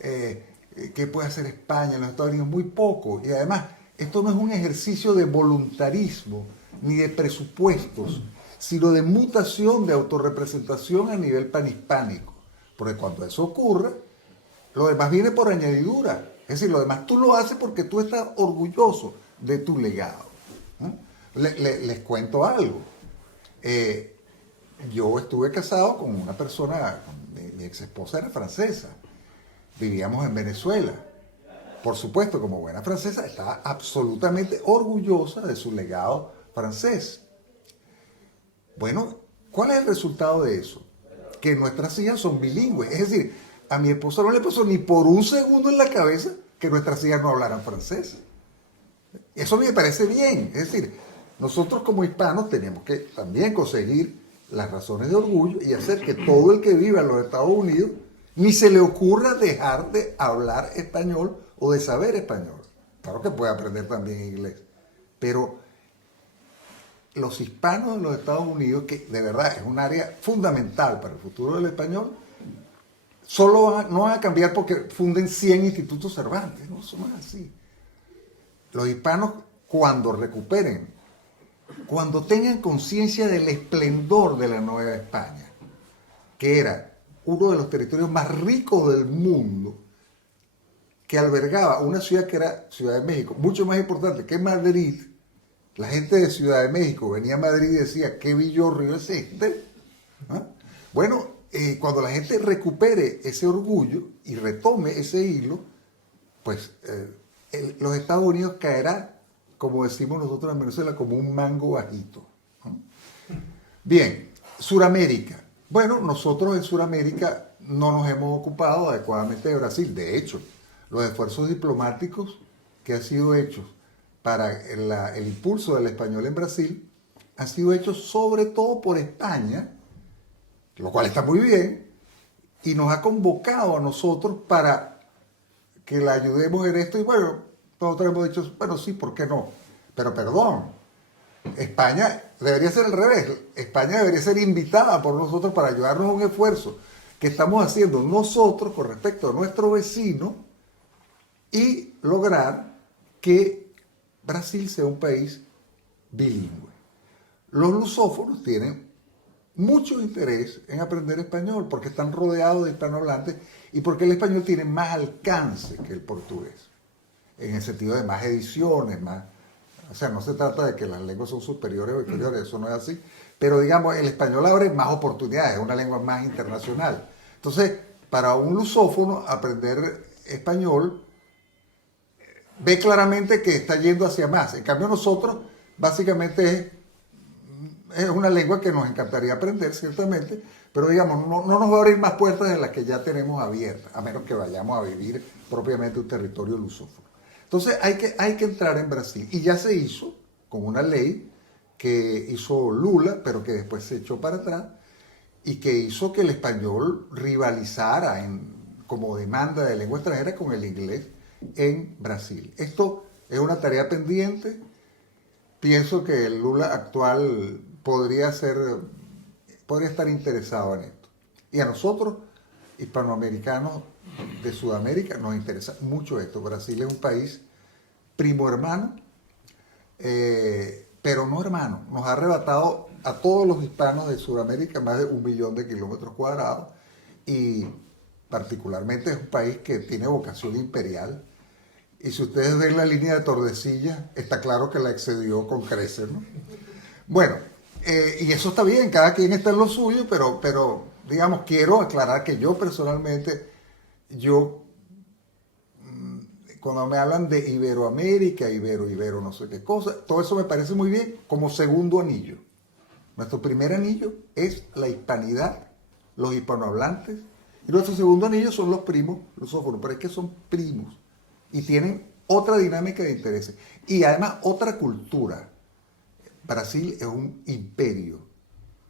¿qué puede hacer España en los Estados Unidos? Muy poco. Y además, esto no es un ejercicio de voluntarismo ni de presupuestos, sino de mutación, de autorrepresentación a nivel panhispánico. Porque cuando eso ocurre, lo demás viene por añadidura. Es decir, lo demás tú lo haces porque tú estás orgulloso de tu legado. Les cuento algo. Yo estuve casado con una persona, mi ex esposa era francesa. Vivíamos en Venezuela. Por supuesto, como buena francesa, estaba absolutamente orgullosa de su legado francés. Bueno, ¿cuál es el resultado de eso? Que nuestras hijas son bilingües. Es decir, a mi esposa no le pasó ni por un segundo en la cabeza que nuestras hijas no hablaran francés. Eso me parece bien. Es decir, nosotros como hispanos tenemos que también conseguir las razones de orgullo y hacer que todo el que viva en los Estados Unidos ni se le ocurra dejar de hablar español o de saber español. Claro que puede aprender también inglés, pero los hispanos en los Estados Unidos, que de verdad es un área fundamental para el futuro del español, no van a cambiar porque funden 100 institutos Cervantes. No, eso no es así. Los hispanos, cuando recuperen, cuando tengan conciencia del esplendor de la Nueva España, que era uno de los territorios más ricos del mundo, que albergaba una ciudad que era Ciudad de México, mucho más importante que Madrid. La gente de Ciudad de México venía a Madrid y decía, ¿qué villorrio es este? ¿Ah? Bueno, cuando la gente recupere ese orgullo y retome ese hilo, pues los Estados Unidos caerá, como decimos nosotros en Venezuela, como un mango bajito. ¿No? Bien, Suramérica. Bueno, nosotros en Suramérica no nos hemos ocupado adecuadamente de Brasil. De hecho, los esfuerzos diplomáticos que han sido hechos para el impulso del español en Brasil han sido hechos sobre todo por España, lo cual está muy bien, y nos ha convocado a nosotros para que la ayudemos en esto. Y bueno, nosotros hemos dicho, bueno, sí, ¿por qué no? Pero perdón, España debería ser al revés. España debería ser invitada por nosotros para ayudarnos a un esfuerzo que estamos haciendo nosotros con respecto a nuestro vecino y lograr que Brasil sea un país bilingüe. Los lusófonos tienen mucho interés en aprender español porque están rodeados de hispanohablantes y porque el español tiene más alcance que el portugués, en el sentido de más ediciones, más... O sea, no se trata de que las lenguas son superiores o inferiores, eso no es así, pero digamos, el español abre más oportunidades, es una lengua más internacional. Entonces, para un lusófono, aprender español ve claramente que está yendo hacia más. En cambio, nosotros, básicamente, es una lengua que nos encantaría aprender, ciertamente, pero digamos, no nos va a abrir más puertas de las que ya tenemos abiertas, a menos que vayamos a vivir propiamente un territorio lusófono. Entonces hay que entrar en Brasil. Y ya se hizo con una ley que hizo Lula, pero que después se echó para atrás, y que hizo que el español rivalizara como demanda de lengua extranjera con el inglés en Brasil. Esto es una tarea pendiente. Pienso que el Lula actual podría estar interesado en esto. Y a nosotros, hispanoamericanos de Sudamérica, nos interesa mucho esto. Brasil es un país primo hermano, pero no hermano. Nos ha arrebatado a todos los hispanos de Sudamérica más de 1 millón de kilómetros cuadrados y particularmente es un país que tiene vocación imperial. Y si ustedes ven la línea de Tordesillas, está claro que la excedió con creces, ¿no? Bueno, y eso está bien, cada quien está en lo suyo, pero digamos, quiero aclarar que yo personalmente, cuando me hablan de Iberoamérica, Ibero, no sé qué cosa, todo eso me parece muy bien como segundo anillo. Nuestro primer anillo es la hispanidad, los hispanohablantes, y nuestro segundo anillo son los primos lusófonos, pero es que son primos y tienen otra dinámica de intereses y además otra cultura. Brasil es un imperio.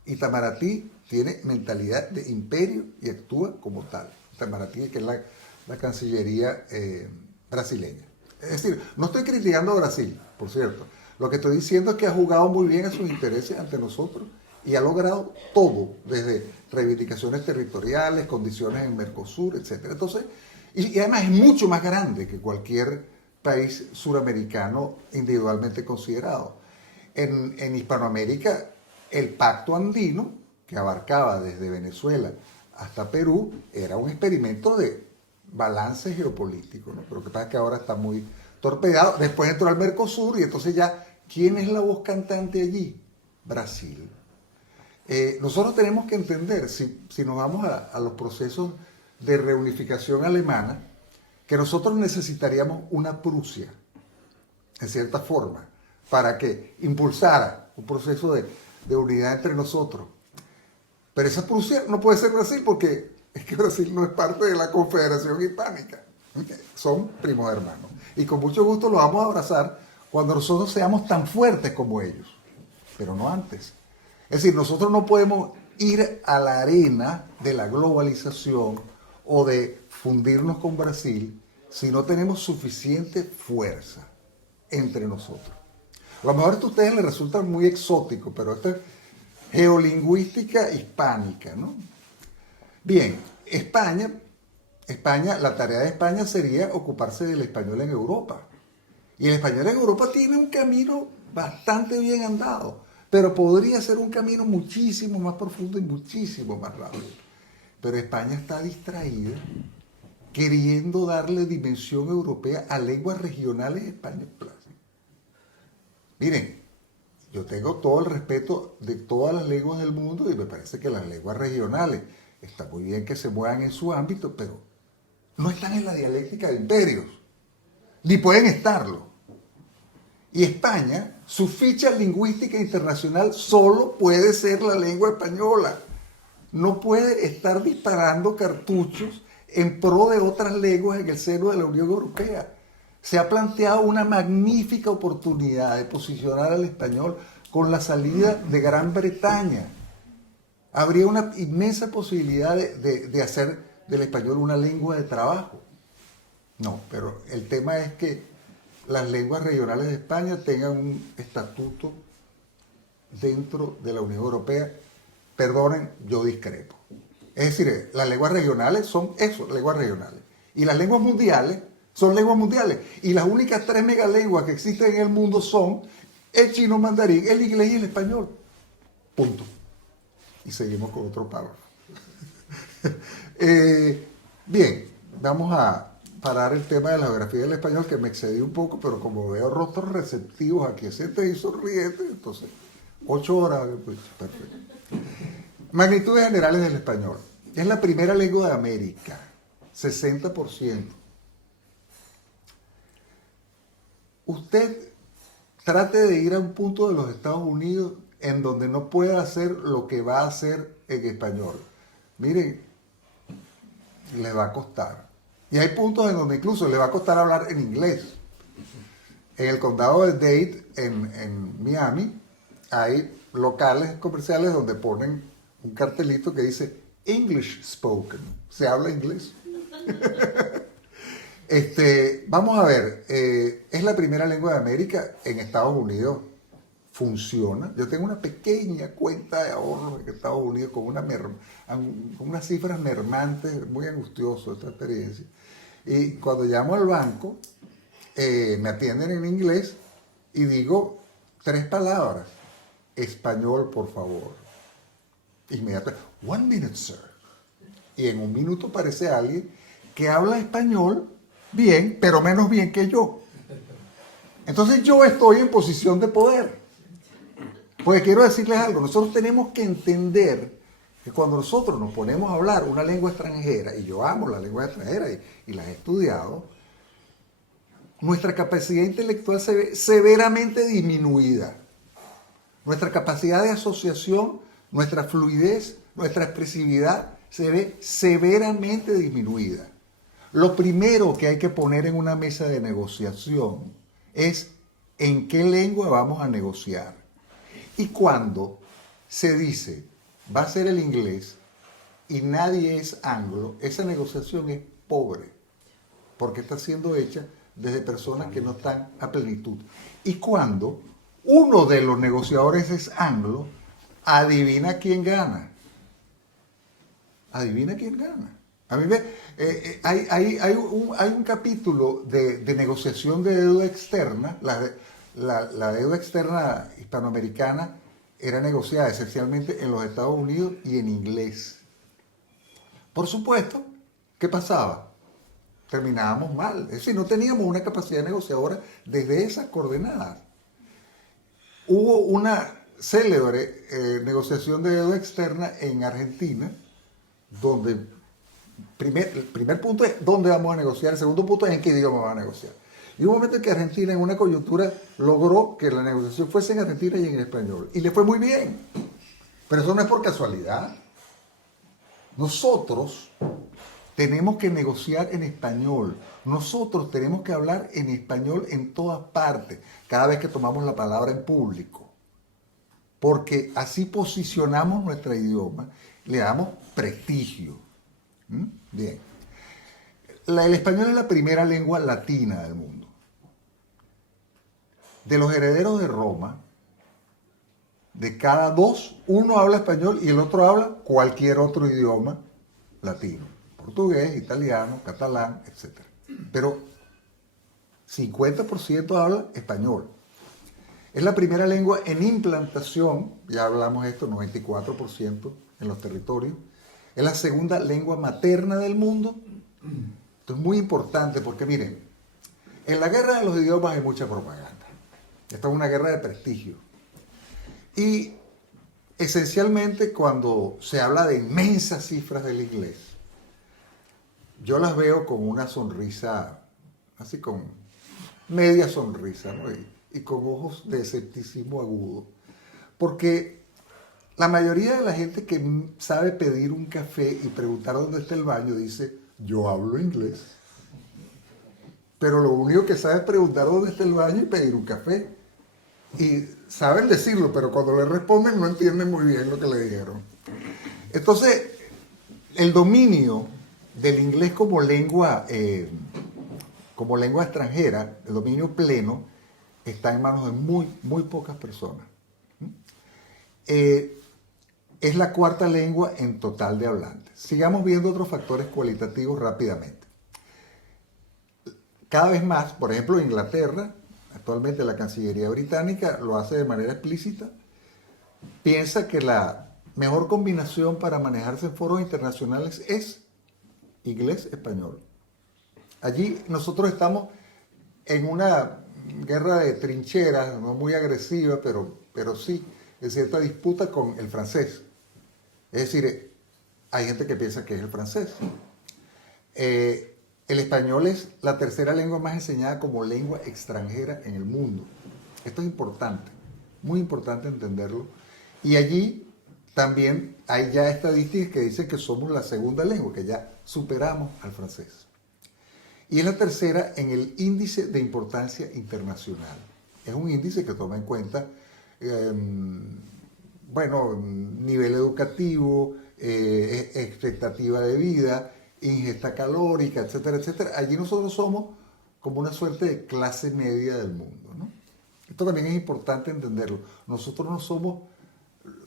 Itamaraty tiene mentalidad de imperio y actúa como tal. Itamaraty, que es la Cancillería brasileña. Es decir, no estoy criticando a Brasil, por cierto. Lo que estoy diciendo es que ha jugado muy bien a sus intereses ante nosotros y ha logrado todo, desde reivindicaciones territoriales, condiciones en Mercosur, etc. Entonces, y además es mucho más grande que cualquier país suramericano individualmente considerado. En Hispanoamérica, el Pacto Andino, que abarcaba desde Venezuela hasta Perú, era un experimento de balance geopolítico, ¿no? Pero lo que pasa es que ahora está muy torpedeado. Después entró al Mercosur y entonces ya, ¿quién es la voz cantante allí? Brasil. Nosotros tenemos que entender, si nos vamos a los procesos de reunificación alemana, que nosotros necesitaríamos una Prusia, en cierta forma, para que impulsara un proceso de unidad entre nosotros. Pero esa Prusia no puede ser Brasil porque es que Brasil no es parte de la Confederación Hispánica. Son primos hermanos. Y con mucho gusto los vamos a abrazar cuando nosotros seamos tan fuertes como ellos, pero no antes. Es decir, nosotros no podemos ir a la arena de la globalización o de fundirnos con Brasil si no tenemos suficiente fuerza entre nosotros. A lo mejor esto a ustedes les resulta muy exótico, pero esto es geolingüística hispánica, ¿no? Bien, España, la tarea de España sería ocuparse del español en Europa. Y el español en Europa tiene un camino bastante bien andado, pero podría ser un camino muchísimo más profundo y muchísimo más rápido. Pero España está distraída queriendo darle dimensión europea a lenguas regionales españolas. Miren, yo tengo todo el respeto de todas las lenguas del mundo y me parece que las lenguas regionales está muy bien que se muevan en su ámbito, pero no están en la dialéctica de imperios, ni pueden estarlo. Y España, su ficha lingüística internacional solo puede ser la lengua española. No puede estar disparando cartuchos en pro de otras lenguas en el seno de la Unión Europea. Se ha planteado una magnífica oportunidad de posicionar al español con la salida de Gran Bretaña. Habría una inmensa posibilidad de hacer del español una lengua de trabajo. No, pero el tema es que las lenguas regionales de España tengan un estatuto dentro de la Unión Europea. Perdonen, yo discrepo. Es decir, las lenguas regionales son eso, lenguas regionales. Y las lenguas mundiales son lenguas mundiales. Y las únicas 3 megalenguas que existen en el mundo son el chino mandarín, el inglés y el español. Punto. Y seguimos con otro párrafo. Bien, vamos a parar el tema de la geografía del español, que me excedí un poco, pero como veo rostros receptivos, aquiescentes y sonrientes, entonces, 8 horas, pues, perfecto. Magnitudes generales del español. Es la primera lengua de América, 60%. Usted trate de ir a un punto de los Estados Unidos en donde no pueda hacer lo que va a hacer en español. Miren, le va a costar. Y hay puntos en donde incluso le va a costar hablar en inglés. En el condado de Dade, en Miami, hay locales comerciales donde ponen un cartelito que dice English spoken. Se habla inglés. Vamos a ver, es la primera lengua de América. En Estados Unidos funciona. Yo tengo una pequeña cuenta de ahorros en Estados Unidos con unas cifras mermantes, muy angustioso esta experiencia. Y cuando llamo al banco, me atienden en inglés y digo 3 palabras. Español, por favor. Inmediatamente, 1 minute, sir. Y en 1 minuto aparece alguien que habla español bien, pero menos bien que yo. Entonces yo estoy en posición de poder. Porque quiero decirles algo, nosotros tenemos que entender que cuando nosotros nos ponemos a hablar una lengua extranjera, y yo amo la lengua extranjera y la he estudiado, nuestra capacidad intelectual se ve severamente disminuida. Nuestra capacidad de asociación, nuestra fluidez, nuestra expresividad se ve severamente disminuida. Lo primero que hay que poner en una mesa de negociación es en qué lengua vamos a negociar. Y cuando se dice, va a ser el inglés y nadie es anglo, esa negociación es pobre, porque está siendo hecha desde personas que no están a plenitud. Y cuando uno de los negociadores es anglo, adivina quién gana. Adivina quién gana. A mí hay un capítulo de negociación de deuda externa. La deuda externa hispanoamericana era negociada esencialmente en los Estados Unidos y en inglés. Por supuesto, ¿qué pasaba? Terminábamos mal. Es decir, no teníamos una capacidad negociadora desde esas coordenadas. Hubo una célebre negociación de deuda externa en Argentina, donde el primer punto es dónde vamos a negociar, el segundo punto es en qué idioma vamos a negociar. Y hubo un momento en que Argentina, en una coyuntura, logró que la negociación fuese en Argentina y en español. Y le fue muy bien. Pero eso no es por casualidad. Nosotros tenemos que negociar en español. Nosotros tenemos que hablar en español en todas partes, cada vez que tomamos la palabra en público, porque así posicionamos nuestro idioma, le damos prestigio. Bien. El español es la primera lengua latina del mundo. De los herederos de Roma, de cada dos, uno habla español y el otro habla cualquier otro idioma latino. Portugués, italiano, catalán, etc. Pero 50% habla español. Es la primera lengua en implantación, ya hablamos de esto, 94% en los territorios. Es la segunda lengua materna del mundo. Esto es muy importante porque, miren, en la guerra de los idiomas hay mucha propaganda. Esta es una guerra de prestigio. Y esencialmente cuando se habla de inmensas cifras del inglés, yo las veo con una sonrisa, así con media sonrisa, ¿no? Y con ojos de escepticismo agudo. Porque la mayoría de la gente que sabe pedir un café y preguntar dónde está el baño dice, yo hablo inglés. Pero lo único que sabe es preguntar dónde está el baño y pedir un café. Y saben decirlo, pero cuando le responden no entienden muy bien lo que le dijeron. Entonces, el dominio del inglés como lengua extranjera, el dominio pleno, está en manos de muy pocas personas. Es la cuarta lengua en total de hablantes. Sigamos viendo otros factores cualitativos rápidamente. Cada vez más, por ejemplo, Inglaterra, actualmente la Cancillería británica lo hace de manera explícita, piensa que la mejor combinación para manejarse en foros internacionales es inglés-español. Allí nosotros estamos en una guerra de trincheras, no muy agresiva, pero sí, en cierta disputa con el francés. Es decir, hay gente que piensa que es el francés. El español es la tercera lengua más enseñada como lengua extranjera en el mundo. Esto es importante, muy importante entenderlo. Y allí también hay ya estadísticas que dicen que somos la segunda lengua, que ya superamos al francés. Y es la tercera en el índice de importancia internacional. Es un índice que toma en cuenta, nivel educativo, expectativa de vida, ingesta calórica, etcétera, etcétera. Allí nosotros somos como una suerte de clase media del mundo, ¿no? Esto también es importante entenderlo. Nosotros no somos,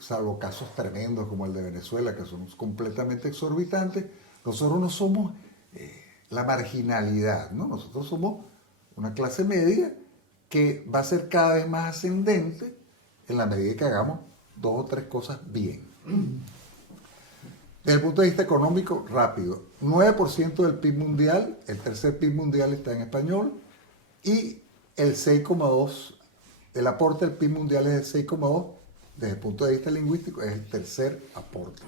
salvo casos tremendos como el de Venezuela, que somos completamente exorbitantes, nosotros no somos la marginalidad, ¿no? Nosotros somos una clase media que va a ser cada vez más ascendente en la medida que hagamos dos o tres cosas bien. Desde el punto de vista económico, rápido, 9% del PIB mundial, el tercer PIB mundial está en español, y el 6,2%, el aporte del PIB mundial es el 6,2%, desde el punto de vista lingüístico es el tercer aporte.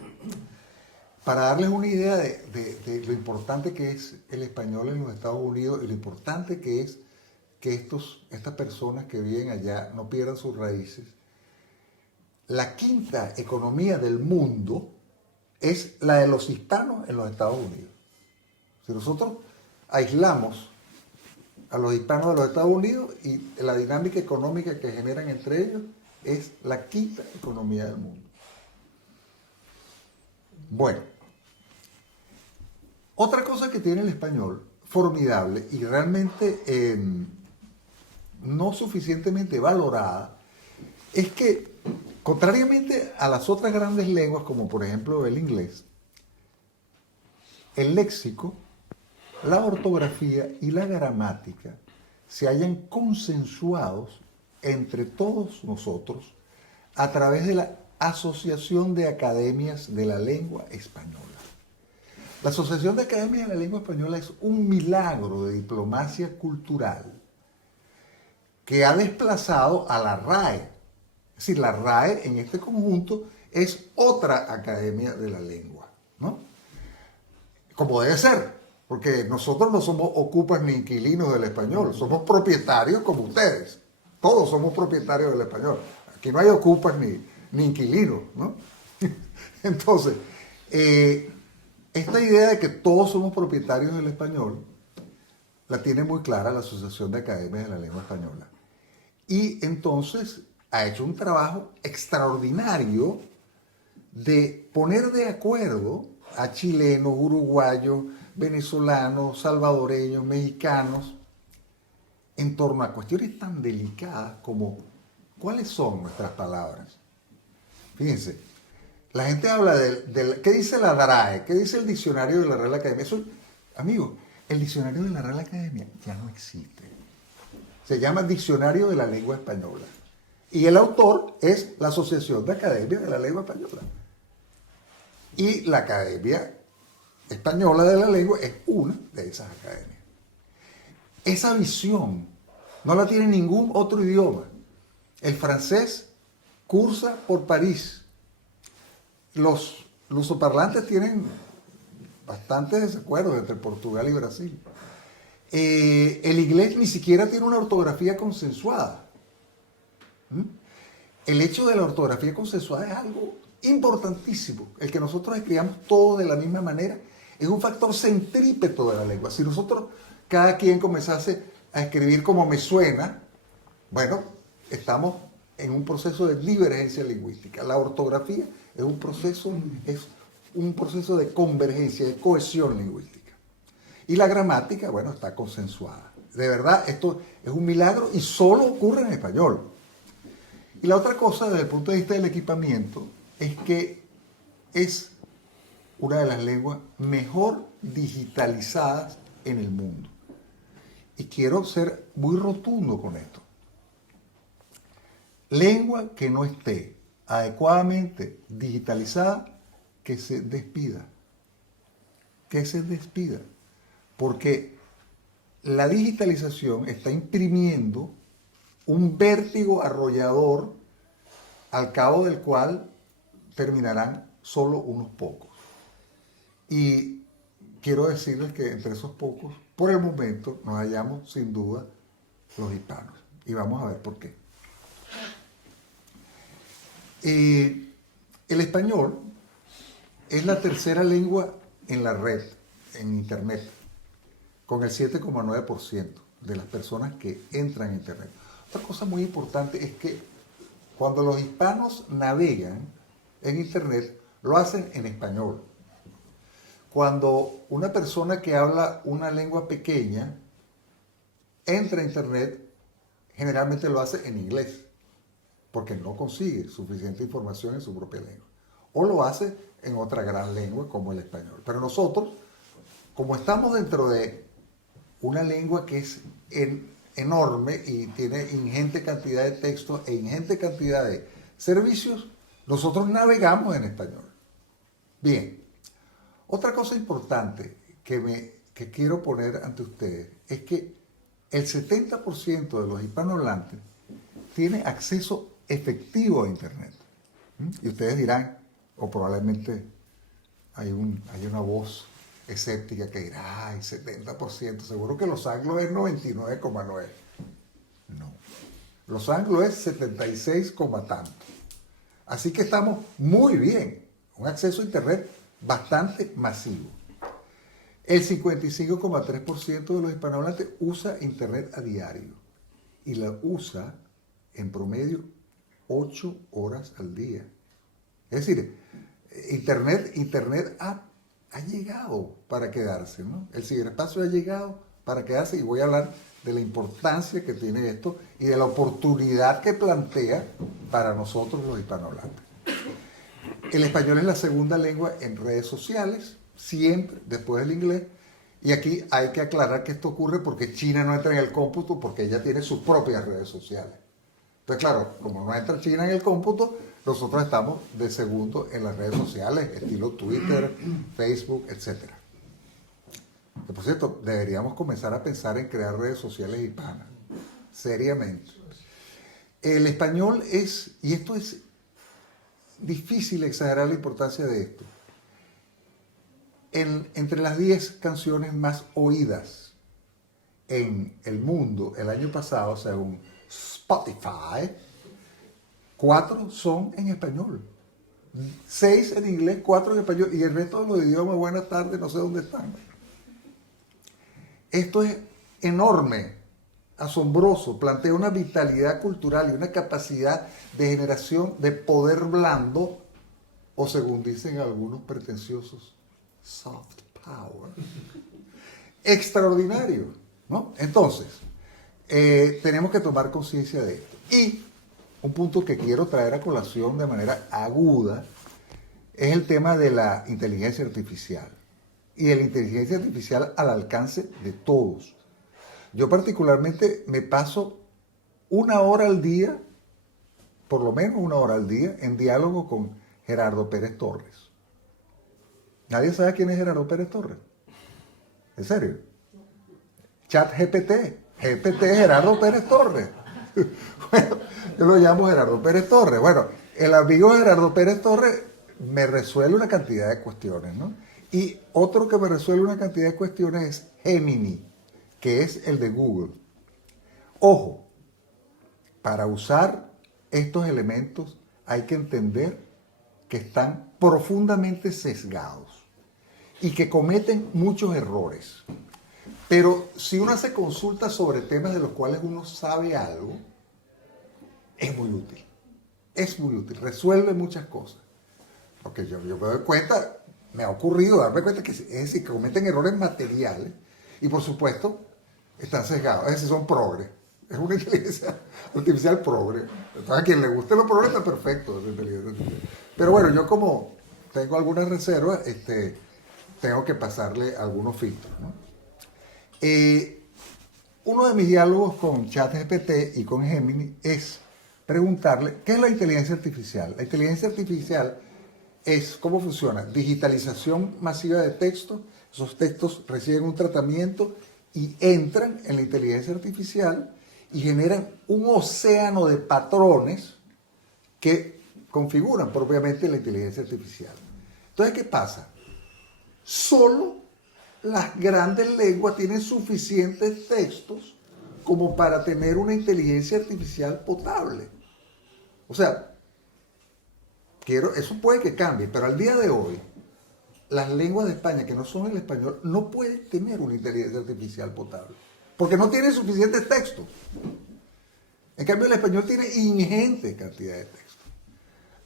Para darles una idea de lo importante que es el español en los Estados Unidos y lo importante que es que estas personas que viven allá no pierdan sus raíces, la quinta economía del mundo es la de los hispanos en los Estados Unidos. Si nosotros aislamos a los hispanos de los Estados Unidos y la dinámica económica que generan entre ellos es la quinta economía del mundo. Bueno, otra cosa que tiene el español formidable y realmente no suficientemente valorada es que, contrariamente a las otras grandes lenguas, como por ejemplo el inglés, el léxico, la ortografía y la gramática se hayan consensuados entre todos nosotros a través de la Asociación de Academias de la Lengua Española. La Asociación de Academias de la Lengua Española es un milagro de diplomacia cultural que ha desplazado a la RAE. Es decir, la RAE en este conjunto es otra academia de la lengua, ¿no? Como debe ser, porque nosotros no somos ocupas ni inquilinos del español, somos propietarios como ustedes. Todos somos propietarios del español. Aquí no hay ocupas ni inquilinos, ¿no? Entonces, esta idea de que todos somos propietarios del español la tiene muy clara la Asociación de Academias de la Lengua Española. Y entonces ha hecho un trabajo extraordinario de poner de acuerdo a chilenos, uruguayos, venezolanos, salvadoreños, mexicanos, en torno a cuestiones tan delicadas como cuáles son nuestras palabras. Fíjense, la gente habla ¿qué dice la DRAE? ¿Qué dice el diccionario de la Real Academia? Eso, amigos, el diccionario de la Real Academia ya no existe. Se llama Diccionario de la Lengua Española. Y el autor es la Asociación de Academias de la Lengua Española. Y la Academia Española de la Lengua es una de esas academias. Esa visión no la tiene ningún otro idioma. El francés cursa por París. Los lusoparlantes tienen bastantes desacuerdos entre Portugal y Brasil. El inglés ni siquiera tiene una ortografía consensuada. El hecho de la ortografía consensuada es algo importantísimo. El que nosotros escribamos todo de la misma manera es un factor centrípeto de la lengua. Si nosotros, cada quien comenzase a escribir como me suena, bueno, estamos en un proceso de divergencia lingüística. La ortografía es un proceso de convergencia, de cohesión lingüística. Y la gramática, bueno, está consensuada. De verdad, esto es un milagro y solo ocurre en español. Y la otra cosa, desde el punto de vista del equipamiento, es que es una de las lenguas mejor digitalizadas en el mundo. Y quiero ser muy rotundo con esto. Lengua que no esté adecuadamente digitalizada, que se despida. Que se despida. Porque la digitalización está imprimiendo un vértigo arrollador al cabo del cual terminarán solo unos pocos. Y quiero decirles que entre esos pocos, por el momento, nos hallamos sin duda los hispanos. Y vamos a ver por qué. El español es la tercera lengua en la red, en Internet, con el 7,9% de las personas que entran en Internet. Otra cosa muy importante es que cuando los hispanos navegan en Internet, lo hacen en español. Cuando una persona que habla una lengua pequeña entra a Internet, generalmente lo hace en inglés, porque no consigue suficiente información en su propia lengua. O lo hace en otra gran lengua como el español. Pero nosotros, como estamos dentro de una lengua que es enorme y tiene ingente cantidad de textos e ingente cantidad de servicios, nosotros navegamos en español. Bien, otra cosa importante que quiero poner ante ustedes es que el 70% de los hispanohablantes tiene acceso efectivo a Internet. Y ustedes dirán, o probablemente hay una voz escéptica que dirá, ay, 70%, seguro que los anglos es 99,9%. No, los anglos es 76, tanto. Así que estamos muy bien, un acceso a Internet bastante masivo. El 55,3% de los hispanohablantes usa Internet a diario y la usa en promedio 8 horas al día. Es decir, Internet ha llegado para quedarse, ¿no? El ciberespacio ha llegado para quedarse y voy a hablar de la importancia que tiene esto y de la oportunidad que plantea para nosotros los hispanohablantes. El español es la segunda lengua en redes sociales, siempre después del inglés, y aquí hay que aclarar que esto ocurre porque China no entra en el cómputo porque ella tiene sus propias redes sociales. Entonces, claro, como no entra China en el cómputo, nosotros estamos de segundo en las redes sociales, estilo Twitter, Facebook, etc. Que, por cierto, deberíamos comenzar a pensar en crear redes sociales hispanas, seriamente. El español es, y esto es difícil exagerar la importancia de esto, entre las 10 canciones más oídas en el mundo el año pasado, según Spotify, 4 son en español, 6 en inglés, 4 en español, y el resto de los idiomas, buenas tardes, no sé dónde están. Esto es enorme, asombroso, plantea una vitalidad cultural y una capacidad de generación de poder blando, o según dicen algunos pretenciosos, soft power, extraordinario, ¿no? Entonces, tenemos que tomar conciencia de esto. Y un punto que quiero traer a colación de manera aguda es el tema de la inteligencia artificial y de la inteligencia artificial al alcance de todos. Yo particularmente me paso 1 hora al día, por lo menos 1 hora al día, en diálogo con Gerardo Pérez Torres. ¿Nadie sabe quién es Gerardo Pérez Torres? ¿En serio? ChatGPT. GPT Gerardo Pérez Torres. Bueno, yo lo llamo Gerardo Pérez Torres. Bueno, el amigo Gerardo Pérez Torres me resuelve una cantidad de cuestiones, ¿no? Y otro que me resuelve una cantidad de cuestiones es Gemini, que es el de Google. Ojo, para usar estos elementos hay que entender que están profundamente sesgados y que cometen muchos errores. Pero si uno hace consultas sobre temas de los cuales uno sabe algo, es muy útil. Es muy útil, resuelve muchas cosas. Porque yo me doy cuenta, me ha ocurrido darme cuenta que, es decir, que cometen errores materiales y por supuesto están sesgados, es decir, son progres. Es una inteligencia artificial progre. Entonces, a quien le guste los progres está perfecto. Pero bueno, yo como tengo algunas reservas, tengo que pasarle algunos filtros, ¿no? Uno de mis diálogos con ChatGPT y con Gemini es preguntarle, ¿qué es la inteligencia artificial? La inteligencia artificial es, ¿cómo funciona? Digitalización masiva de textos, esos textos reciben un tratamiento y entran en la inteligencia artificial y generan un océano de patrones que configuran propiamente la inteligencia artificial. Entonces, ¿qué pasa? Solo las grandes lenguas tienen suficientes textos como para tener una inteligencia artificial potable. O sea, eso puede que cambie, pero al día de hoy, las lenguas de España que no son el español no pueden tener una inteligencia artificial potable, porque no tienen suficientes textos. En cambio, el español tiene ingente cantidad de textos.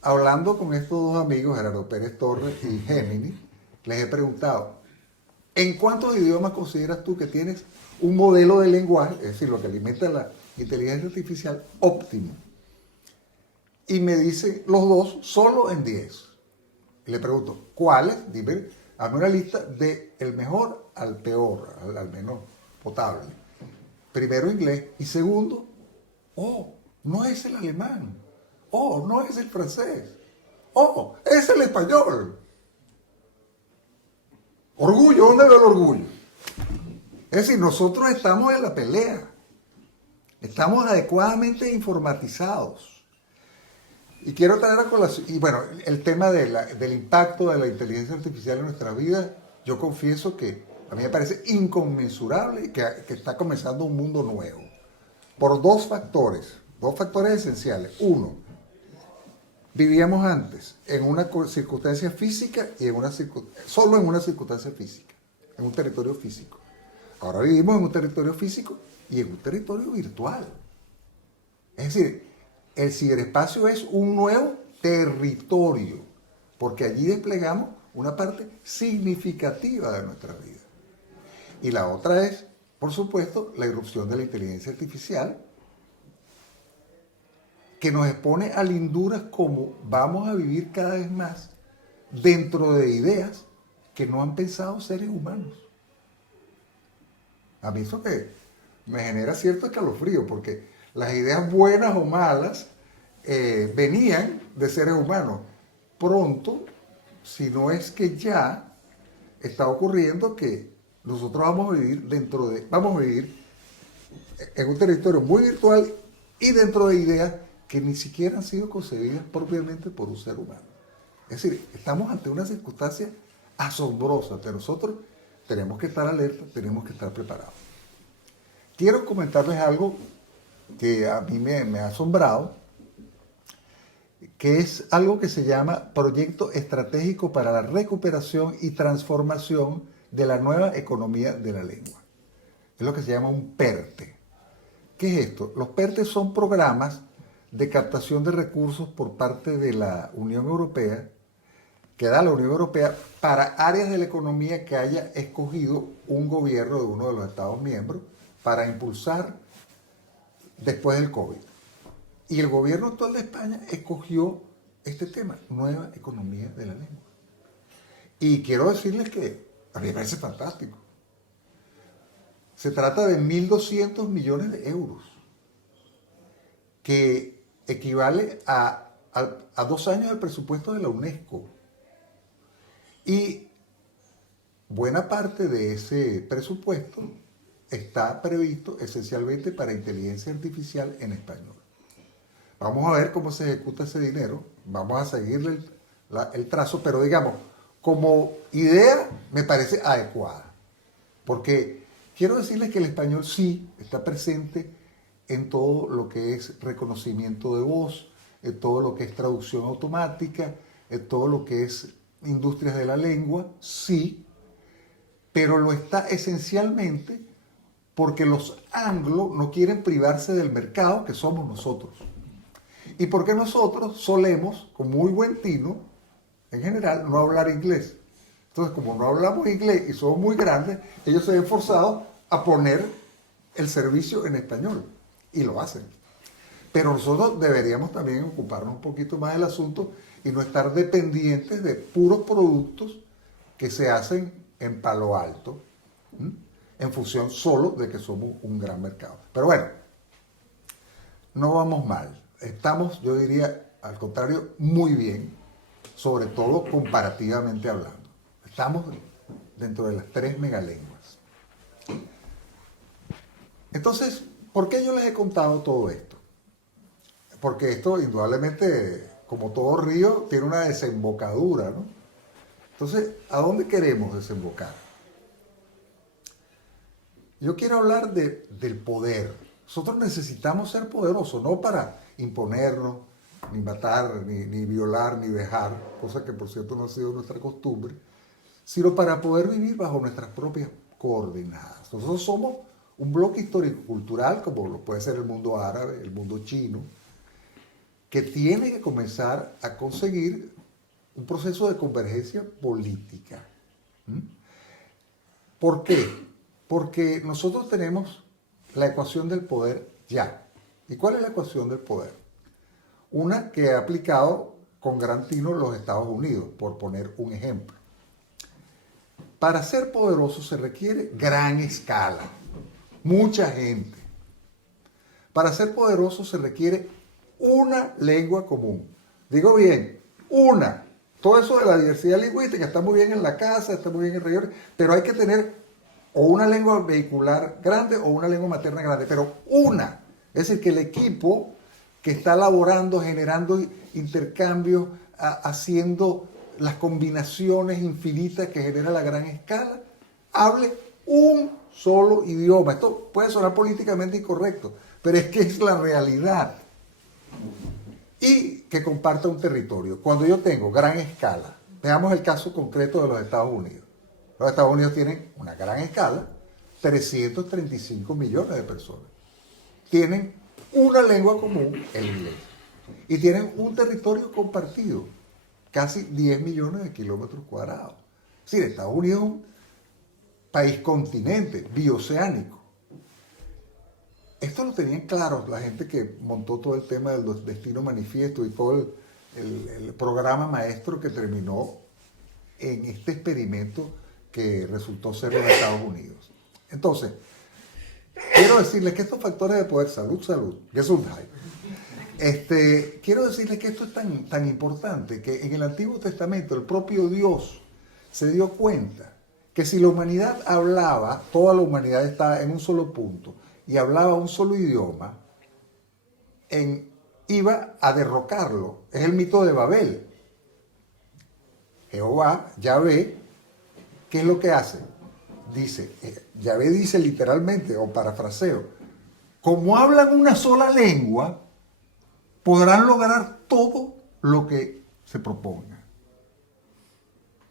Hablando con estos dos amigos, Gerardo Pérez Torres y Gemini, les he preguntado, ¿en cuántos idiomas consideras tú que tienes un modelo de lenguaje, es decir, lo que alimenta la inteligencia artificial, óptimo? Y me dicen los dos, solo en 10. Y le pregunto, ¿cuáles? Dime, hazme una lista del mejor al peor, al menos potable. Primero inglés y segundo, no es el alemán. No es el francés. Es el español. Orgullo, ¿dónde veo el orgullo? Es decir, nosotros estamos en la pelea. Estamos adecuadamente informatizados. Y quiero traer a colación, y bueno, el tema del impacto de la inteligencia artificial en nuestra vida, yo confieso que a mí me parece inconmensurable que está comenzando un mundo nuevo. Por dos factores esenciales. Uno, vivíamos antes en una circunstancia física y solo en una circunstancia física, en un territorio físico. Ahora vivimos en un territorio físico y en un territorio virtual. Es decir, el ciberespacio es un nuevo territorio, porque allí desplegamos una parte significativa de nuestra vida. Y la otra es, por supuesto, la irrupción de la inteligencia artificial, que nos expone a linduras como vamos a vivir cada vez más dentro de ideas que no han pensado seres humanos. A mí eso que me genera cierto escalofrío, porque las ideas buenas o malas venían de seres humanos. Pronto, si no es que ya, está ocurriendo que nosotros vamos a vivir en un territorio muy virtual y dentro de ideas que ni siquiera han sido concebidas propiamente por un ser humano. Es decir, estamos ante una circunstancia asombrosa. Nosotros tenemos que estar alerta, tenemos que estar preparados. Quiero comentarles algo que a mí me ha asombrado, que es algo que se llama Proyecto Estratégico para la Recuperación y Transformación de la Nueva Economía de la Lengua. es lo que se llama un PERTE. ¿Qué es esto? Los PERTE son programas de captación de recursos por parte de la Unión Europea, que da la Unión Europea para áreas de la economía que haya escogido un gobierno de uno de los Estados miembros para impulsar después del COVID. Y el gobierno actual de España escogió este tema, nueva economía de la lengua. Y quiero decirles que a mí me parece fantástico. Se trata de 1.200 millones de euros, que equivale a 2 años del presupuesto de la UNESCO. Y buena parte de ese presupuesto está previsto esencialmente para inteligencia artificial en español. Vamos a ver cómo se ejecuta ese dinero, vamos a seguirle el trazo, pero digamos, como idea me parece adecuada, porque quiero decirles que el español sí está presente en todo lo que es reconocimiento de voz, en todo lo que es traducción automática, en todo lo que es industrias de la lengua, sí, pero lo está esencialmente porque los anglos no quieren privarse del mercado que somos nosotros. Y porque nosotros solemos, con muy buen tino, en general, no hablar inglés. Entonces, como no hablamos inglés y somos muy grandes, ellos se ven forzados a poner el servicio en español. Y lo hacen. Pero nosotros deberíamos también ocuparnos un poquito más del asunto y no estar dependientes de puros productos que se hacen en Palo Alto, en función solo de que somos un gran mercado. Pero bueno, no vamos mal. Estamos, yo diría, al contrario, muy bien, sobre todo comparativamente hablando. Estamos dentro de las 3 megalenguas. Entonces, ¿por qué yo les he contado todo esto? Porque esto, indudablemente, como todo río, tiene una desembocadura, ¿no? Entonces, ¿a dónde queremos desembocar? Yo quiero hablar del poder. Nosotros necesitamos ser poderosos, no para imponernos, ni matar, ni violar, ni dejar, cosa que por cierto no ha sido nuestra costumbre, sino para poder vivir bajo nuestras propias coordenadas. Nosotros somos un bloque histórico-cultural, como lo puede ser el mundo árabe, el mundo chino, que tiene que comenzar a conseguir un proceso de convergencia política. ¿Por qué? Porque nosotros tenemos la ecuación del poder ya. ¿Y cuál es la ecuación del poder? Una que ha aplicado con gran tino los Estados Unidos, por poner un ejemplo. Para ser poderoso se requiere gran escala, mucha gente. Para ser poderoso se requiere una lengua común. Digo bien, una. Todo eso de la diversidad lingüística está muy bien en la casa, está muy bien en regiones, pero hay que tener o una lengua vehicular grande o una lengua materna grande, pero una. Es decir, que el equipo que está elaborando, generando intercambios, haciendo las combinaciones infinitas que genera la gran escala, hable un solo idioma. Esto puede sonar políticamente incorrecto, pero es que es la realidad. Y que comparta un territorio. Cuando yo tengo gran escala, veamos el caso concreto de los Estados Unidos. Los Estados Unidos tienen una gran escala, 335 millones de personas. Tienen una lengua común, el inglés. Y tienen un territorio compartido, casi 10 millones de kilómetros cuadrados. Es decir, Estados Unidos es un país continente, bioceánico. Esto lo tenían claro la gente que montó todo el tema del Destino Manifiesto y todo el programa maestro que terminó en este experimento que resultó ser los Estados Unidos. Entonces, quiero decirles que estos factores de poder, salud, Gesundheit, quiero decirles que esto es tan importante que en el Antiguo Testamento el propio Dios se dio cuenta que si la humanidad hablaba, toda la humanidad estaba en un solo punto y hablaba un solo idioma, iba a derrocarlo. Es el mito de Babel. Jehová, Yahvé, ¿qué es lo que hace? Dice, Yahvé dice literalmente, o parafraseo, como hablan una sola lengua, podrán lograr todo lo que se proponga.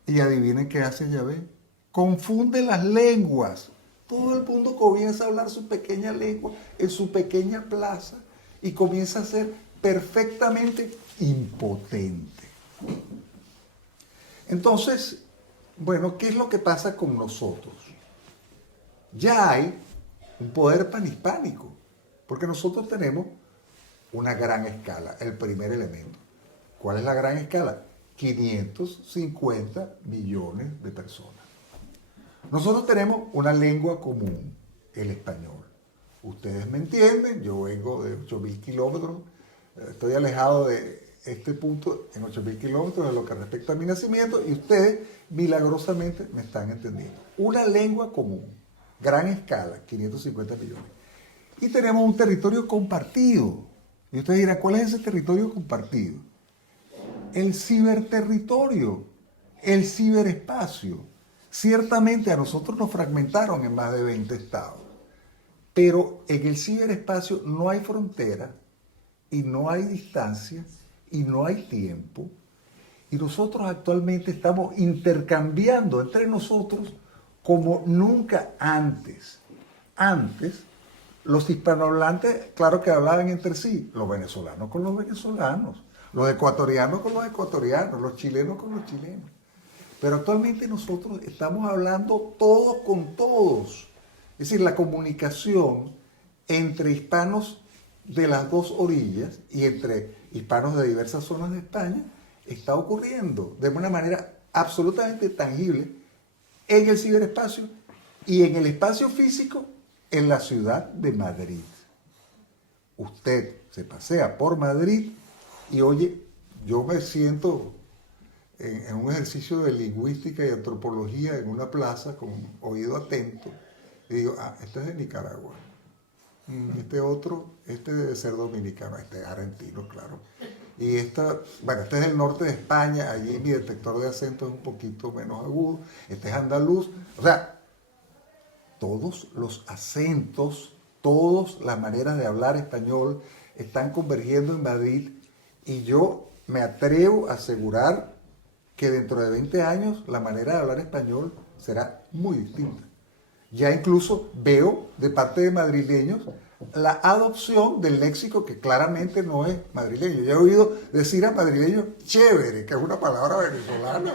Y adivinen qué hace Yahvé. Confunde las lenguas Todo el mundo comienza a hablar su pequeña lengua en su pequeña plaza y comienza a ser perfectamente impotente. Entonces, bueno, ¿qué es lo que pasa con nosotros? Ya hay un poder panhispánico, porque nosotros tenemos una gran escala, el primer elemento. ¿Cuál es la gran escala? 550 millones de personas. Nosotros tenemos una lengua común, el español. Ustedes me entienden, yo vengo de 8.000 kilómetros, estoy alejado de este punto en 8.000 kilómetros de lo que respecta a mi nacimiento y ustedes milagrosamente me están entendiendo. Una lengua común, gran escala, 550 millones. Y tenemos un territorio compartido. Y ustedes dirán, ¿cuál es ese territorio compartido? El ciberterritorio, el ciberespacio. Ciertamente a nosotros nos fragmentaron en más de 20 estados, pero en el ciberespacio no hay frontera y no hay distancia y no hay tiempo. Y nosotros actualmente estamos intercambiando entre nosotros como nunca antes. Antes, los hispanohablantes, claro que hablaban entre sí, los venezolanos con los venezolanos, los ecuatorianos con los ecuatorianos, los chilenos con los chilenos. Pero actualmente nosotros estamos hablando todos con todos. Es decir, la comunicación entre hispanos de las dos orillas y entre hispanos de diversas zonas de España está ocurriendo de una manera absolutamente tangible en el ciberespacio y en el espacio físico en la ciudad de Madrid. Usted se pasea por Madrid y oye, yo me siento en un ejercicio de lingüística y antropología en una plaza con oído atento y digo, este es de Nicaragua. Este otro, este debe ser dominicano, este es argentino, claro. Y este es del norte de España, allí mi detector de acento es un poquito menos agudo, este es andaluz. O sea, todos los acentos, todas las maneras de hablar español están convergiendo en Madrid y yo me atrevo a asegurar que dentro de 20 años la manera de hablar español será muy distinta. Ya incluso veo de parte de madrileños la adopción del léxico que claramente no es madrileño. Ya he oído decir a madrileños chévere, que es una palabra venezolana.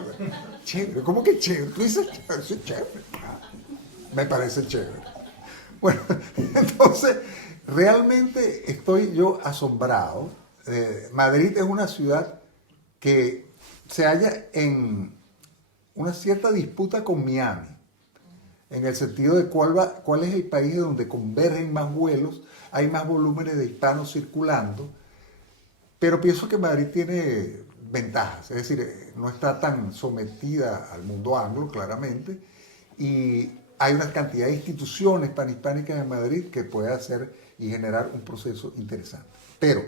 Chévere, ¿cómo que chévere? Tú dices chévere, sí, chévere. Me parece chévere. Bueno, entonces, realmente estoy yo asombrado. Madrid es una ciudad que se halla en una cierta disputa con Miami, en el sentido de cuál es el país donde convergen más vuelos, hay más volúmenes de hispanos circulando, pero pienso que Madrid tiene ventajas, es decir, no está tan sometida al mundo anglo, claramente, y hay una cantidad de instituciones panhispánicas en Madrid que puede hacer y generar un proceso interesante. Pero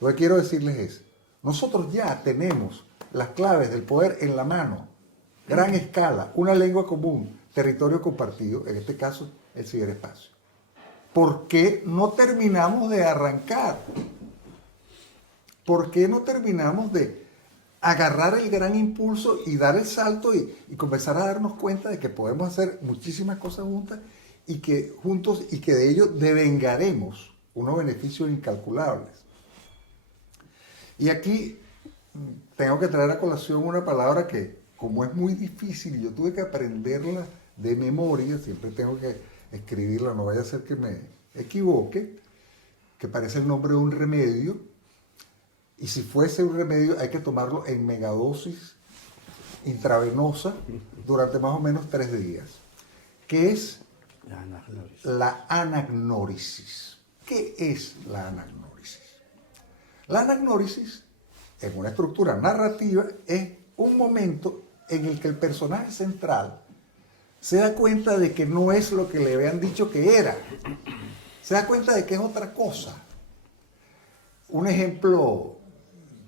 lo que quiero decirles es, nosotros ya tenemos las claves del poder en la mano, gran escala, una lengua común, territorio compartido, en este caso el ciberespacio. ¿Por qué no terminamos de arrancar? ¿Por qué no terminamos de agarrar el gran impulso y dar el salto y comenzar a darnos cuenta de que podemos hacer muchísimas cosas juntas y que de ello devengaremos unos beneficios incalculables? Y aquí tengo que traer a colación una palabra que, como es muy difícil y yo tuve que aprenderla de memoria, siempre tengo que escribirla, no vaya a ser que me equivoque, que parece el nombre de un remedio, y si fuese un remedio hay que tomarlo en megadosis intravenosa durante más o menos 3 días, que es la anagnórisis. ¿Qué es la anagnórisis? La anagnórisis, en una estructura narrativa, es un momento en el que el personaje central se da cuenta de que no es lo que le habían dicho que era. Se da cuenta de que es otra cosa. Un ejemplo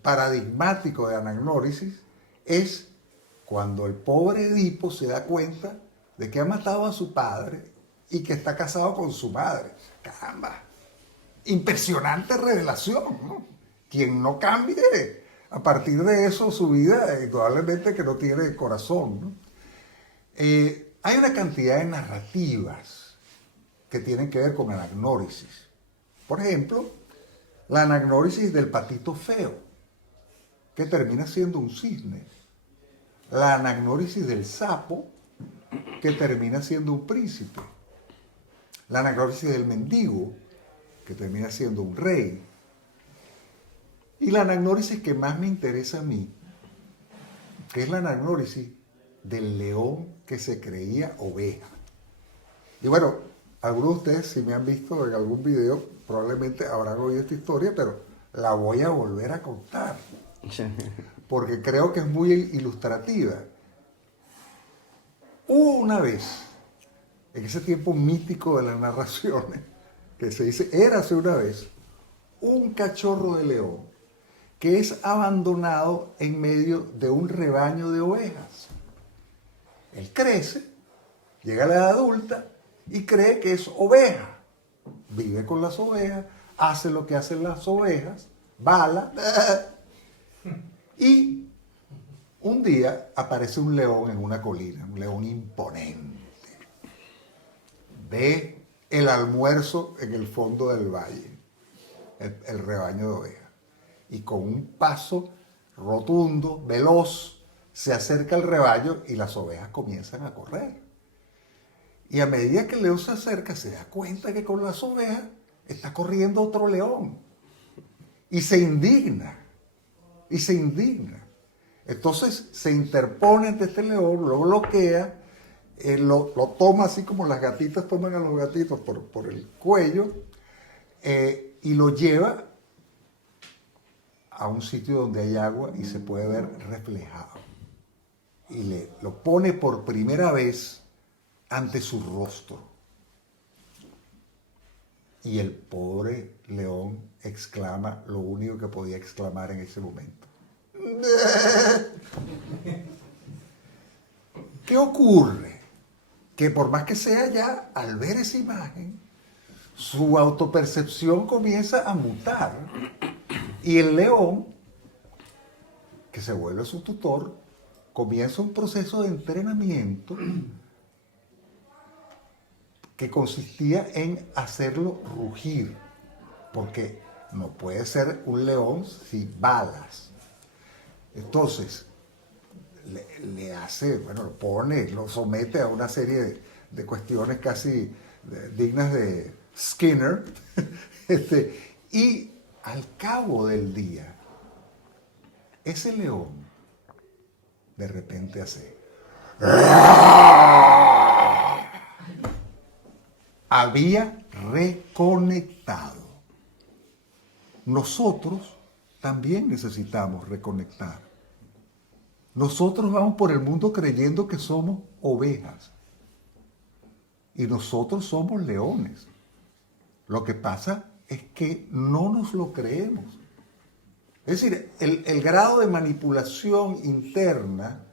paradigmático de anagnórisis es cuando el pobre Edipo se da cuenta de que ha matado a su padre y que está casado con su madre. ¡Caramba! Impresionante revelación, ¿no? Quien no cambie a partir de eso su vida, probablemente que no tiene corazón, ¿no? Hay una cantidad de narrativas que tienen que ver con anagnórisis. Por ejemplo, la anagnórisis del patito feo, que termina siendo un cisne. La anagnórisis del sapo, que termina siendo un príncipe. La anagnórisis del mendigo, que termina siendo un rey. Y la anagnórisis que más me interesa a mí, que es la anagnórisis del león que se creía oveja. Y bueno, algunos de ustedes, si me han visto en algún video, probablemente habrán oído esta historia, pero la voy a volver a contar, porque creo que es muy ilustrativa. Hubo una vez, en ese tiempo mítico de las narraciones, que se dice, érase una vez, un cachorro de león que es abandonado en medio de un rebaño de ovejas. Él crece, llega a la edad adulta y cree que es oveja. Vive con las ovejas, hace lo que hacen las ovejas, bala. Y un día aparece un león en una colina, un león imponente. Ve el almuerzo en el fondo del valle, el rebaño de ovejas. Y con un paso rotundo, veloz, se acerca al rebaño y las ovejas comienzan a correr. Y a medida que el león se acerca, se da cuenta que con las ovejas está corriendo otro león. Y se indigna. Y se indigna. Entonces se interpone ante este león, lo bloquea, lo toma así como las gatitas toman a los gatitos por el cuello, y lo lleva a un sitio donde hay agua y se puede ver reflejado. Y lo pone por primera vez ante su rostro. Y el pobre león exclama lo único que podía exclamar en ese momento. ¿Qué ocurre? Que por más que sea ya, al ver esa imagen, su autopercepción comienza a mutar. Y el león, que se vuelve su tutor, comienza un proceso de entrenamiento que consistía en hacerlo rugir, porque no puede ser un león sin balas. Entonces, le hace, bueno, lo pone, lo somete a una serie de cuestiones casi dignas de Skinner, y al cabo del día, ese león de repente hace... Había reconectado. Nosotros también necesitamos reconectar. Nosotros vamos por el mundo creyendo que somos ovejas. Y nosotros somos leones. Lo que pasa es que no nos lo creemos. Es decir, el grado de manipulación interna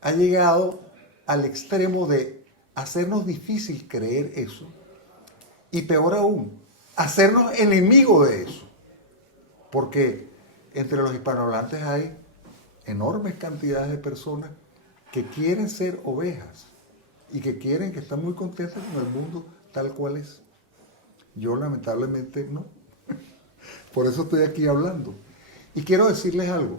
ha llegado al extremo de hacernos difícil creer eso. Y peor aún, hacernos enemigos de eso. Porque entre los hispanohablantes hay enormes cantidades de personas que quieren ser ovejas y que están muy contentas con el mundo tal cual es. Yo lamentablemente no. Por eso estoy aquí hablando. Y quiero decirles algo.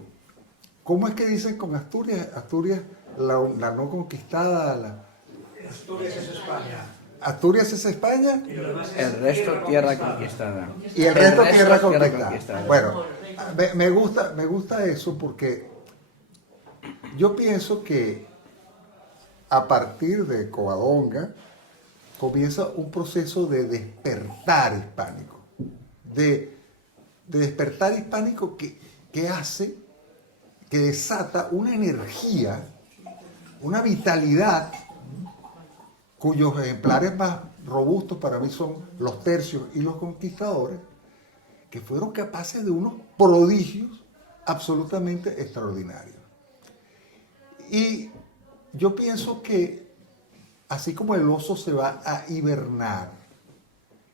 ¿Cómo es que dicen con Asturias? Asturias, la no conquistada. Asturias es España. Asturias es España. El resto tierra conquistada. Y el resto tierra conquistada. Bueno, me gusta eso porque yo pienso que a partir de Covadonga comienza un proceso de despertar hispánico. De despertar hispánico que hace, que desata una energía, una vitalidad, cuyos ejemplares más robustos para mí son los tercios y los conquistadores, que fueron capaces de unos prodigios absolutamente extraordinarios. Y yo pienso que así como el oso se va a hibernar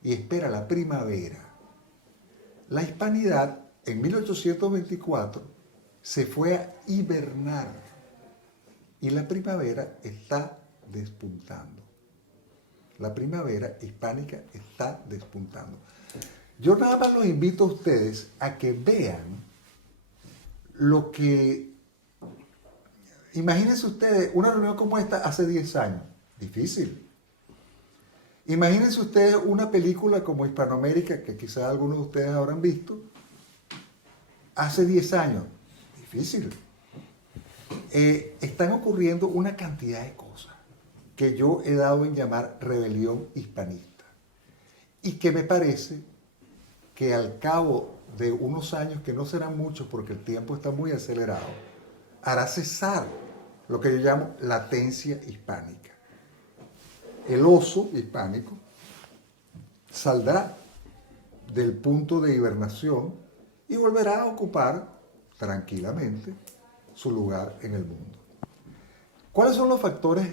y espera la primavera, la hispanidad en 1824 se fue a hibernar y la primavera está despuntando. La primavera hispánica está despuntando. Yo nada más los invito a ustedes a que vean lo que... Imagínense ustedes una reunión como esta hace 10 años. Difícil. Imagínense ustedes una película como Hispanoamérica, que quizás algunos de ustedes habrán visto, hace 10 años. Difícil. Están ocurriendo una cantidad de cosas que yo he dado en llamar rebelión hispanista y que me parece que al cabo de unos años, que no serán muchos porque el tiempo está muy acelerado, hará cesar lo que yo llamo latencia hispánica. El oso hispánico saldrá del punto de hibernación y volverá a ocupar tranquilamente su lugar en el mundo. ¿Cuáles son los factores?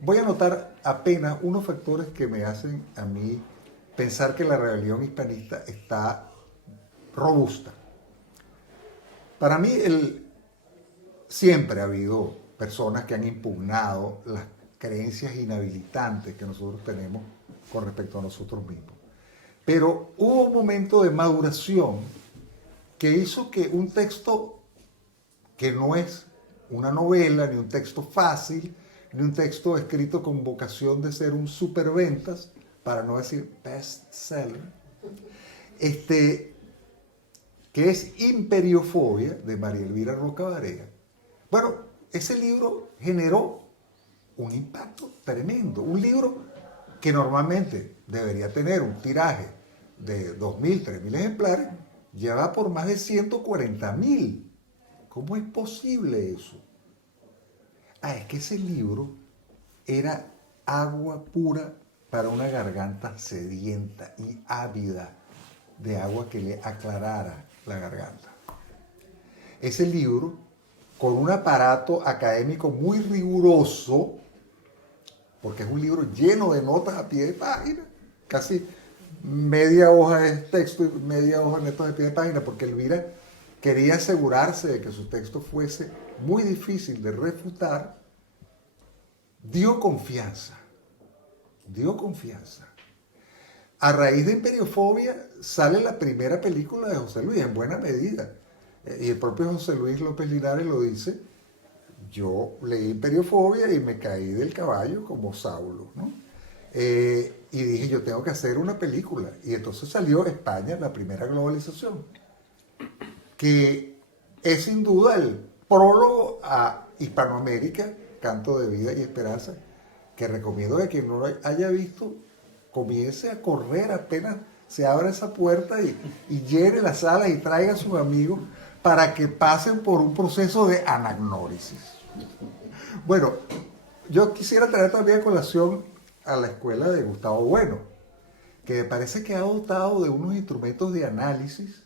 Voy a anotar apenas unos factores que me hacen a mí pensar que la rebelión hispanista está robusta. Para mí, siempre ha habido personas que han impugnado las creencias inhabilitantes que nosotros tenemos con respecto a nosotros mismos. Pero hubo un momento de maduración que hizo que un texto que no es una novela, ni un texto fácil, ni un texto escrito con vocación de ser un superventas, para no decir bestseller, que es Imperiofobia, de María Elvira Roca Barea. Bueno, ese libro generó un impacto tremendo. Un libro que normalmente debería tener un tiraje de 2.000, 3.000 ejemplares, lleva por más de 140.000. ¿Cómo es posible eso? Es que ese libro era agua pura para una garganta sedienta y ávida de agua que le aclarara la garganta. Ese libro, con un aparato académico muy riguroso, porque es un libro lleno de notas a pie de página, casi media hoja de texto y media hoja de notas de pie de página, porque Elvira quería asegurarse de que su texto fuese muy difícil de refutar. Dio confianza. A raíz de Imperiofobia sale la primera película de José Luis, en buena medida. Y el propio José Luis López Linares lo dice. Yo leí Imperiofobia y me caí del caballo como Saulo, ¿no? Y dije, yo tengo que hacer una película. Y entonces salió España, la primera globalización, que es sin duda el prólogo a Hispanoamérica, Canto de Vida y Esperanza, que recomiendo que quien no lo haya visto comience a correr apenas se abra esa puerta y llene la sala y traiga a sus amigos para que pasen por un proceso de anagnórisis. Bueno, yo quisiera traer también a colación a la escuela de Gustavo Bueno, que me parece que ha dotado de unos instrumentos de análisis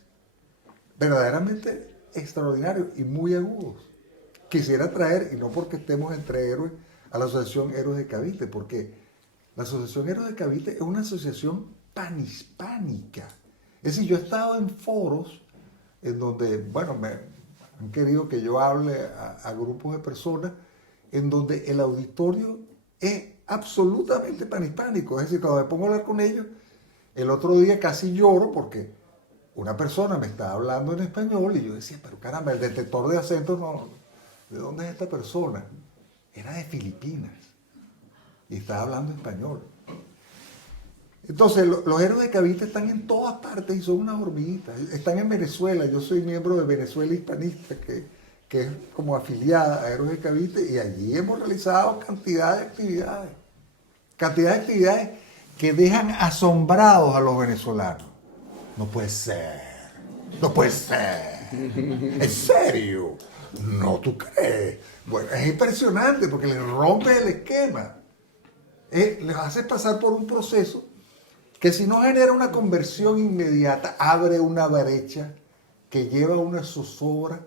verdaderamente extraordinarios y muy agudos. Quisiera traer, y no porque estemos entre héroes, a la Asociación Héroes de Cavite, porque la Asociación Héroes de Cavite es una asociación panhispánica. Es decir, yo he estado en foros en donde, bueno, me han querido que yo hable a grupos de personas en donde el auditorio es absolutamente panhispánico. Es decir, cuando me pongo a hablar con ellos, el otro día casi lloro porque una persona me estaba hablando en español y yo decía, pero caramba, el detector de acentos, no, ¿de dónde es esta persona? Era de Filipinas y estaba hablando español. Entonces, los héroes de Cavite están en todas partes y son unas hormiguitas. Están en Venezuela, yo soy miembro de Venezuela Hispanista, que es como afiliada a Héroes de Cavite, y allí hemos realizado cantidad de actividades que dejan asombrados a los venezolanos. No puede ser, ¿en serio? No, ¿tú crees? Bueno, es impresionante porque les rompe el esquema. Les hace pasar por un proceso que si no genera una conversión inmediata, abre una brecha que lleva a una zozobra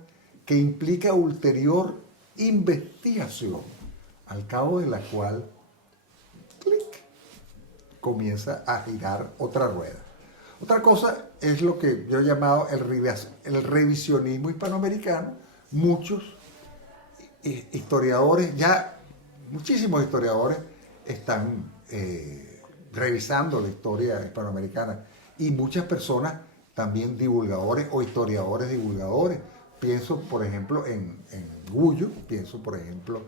que implica ulterior investigación, al cabo de la cual, clic, comienza a girar otra rueda. Otra cosa es lo que yo he llamado el revisionismo hispanoamericano. Muchos historiadores, ya muchísimos historiadores están revisando la historia hispanoamericana. Y muchas personas, también divulgadores o historiadores divulgadores. Pienso, por ejemplo, en Gullo, pienso, por ejemplo,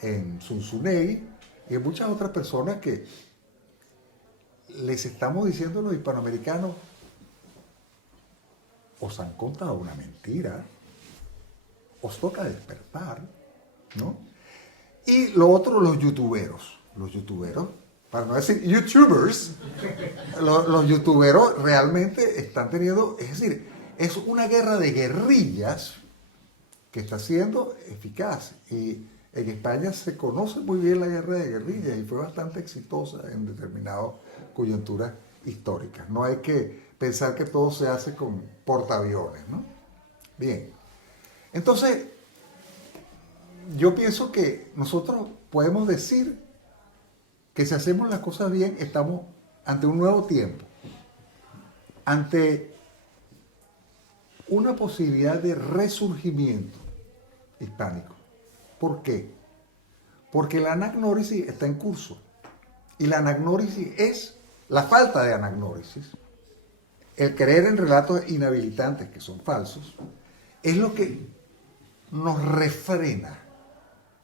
en Zunzunegui y en muchas otras personas que les estamos diciendo a los hispanoamericanos: os han contado una mentira, os toca despertar, ¿no? Y lo otro, los youtuberos, para no decir youtubers, los youtuberos realmente están teniendo, es decir, es una guerra de guerrillas que está siendo eficaz. Y en España se conoce muy bien la guerra de guerrillas y fue bastante exitosa en determinadas coyunturas históricas. No hay que pensar que todo se hace con portaaviones, ¿no? Bien. Entonces, yo pienso que nosotros podemos decir que si hacemos las cosas bien, estamos ante un nuevo tiempo, ante una posibilidad de resurgimiento hispánico. ¿Por qué? Porque la anagnórisis está en curso. Y la anagnórisis es la falta de anagnórisis, el creer en relatos inhabilitantes que son falsos, es lo que nos refrena,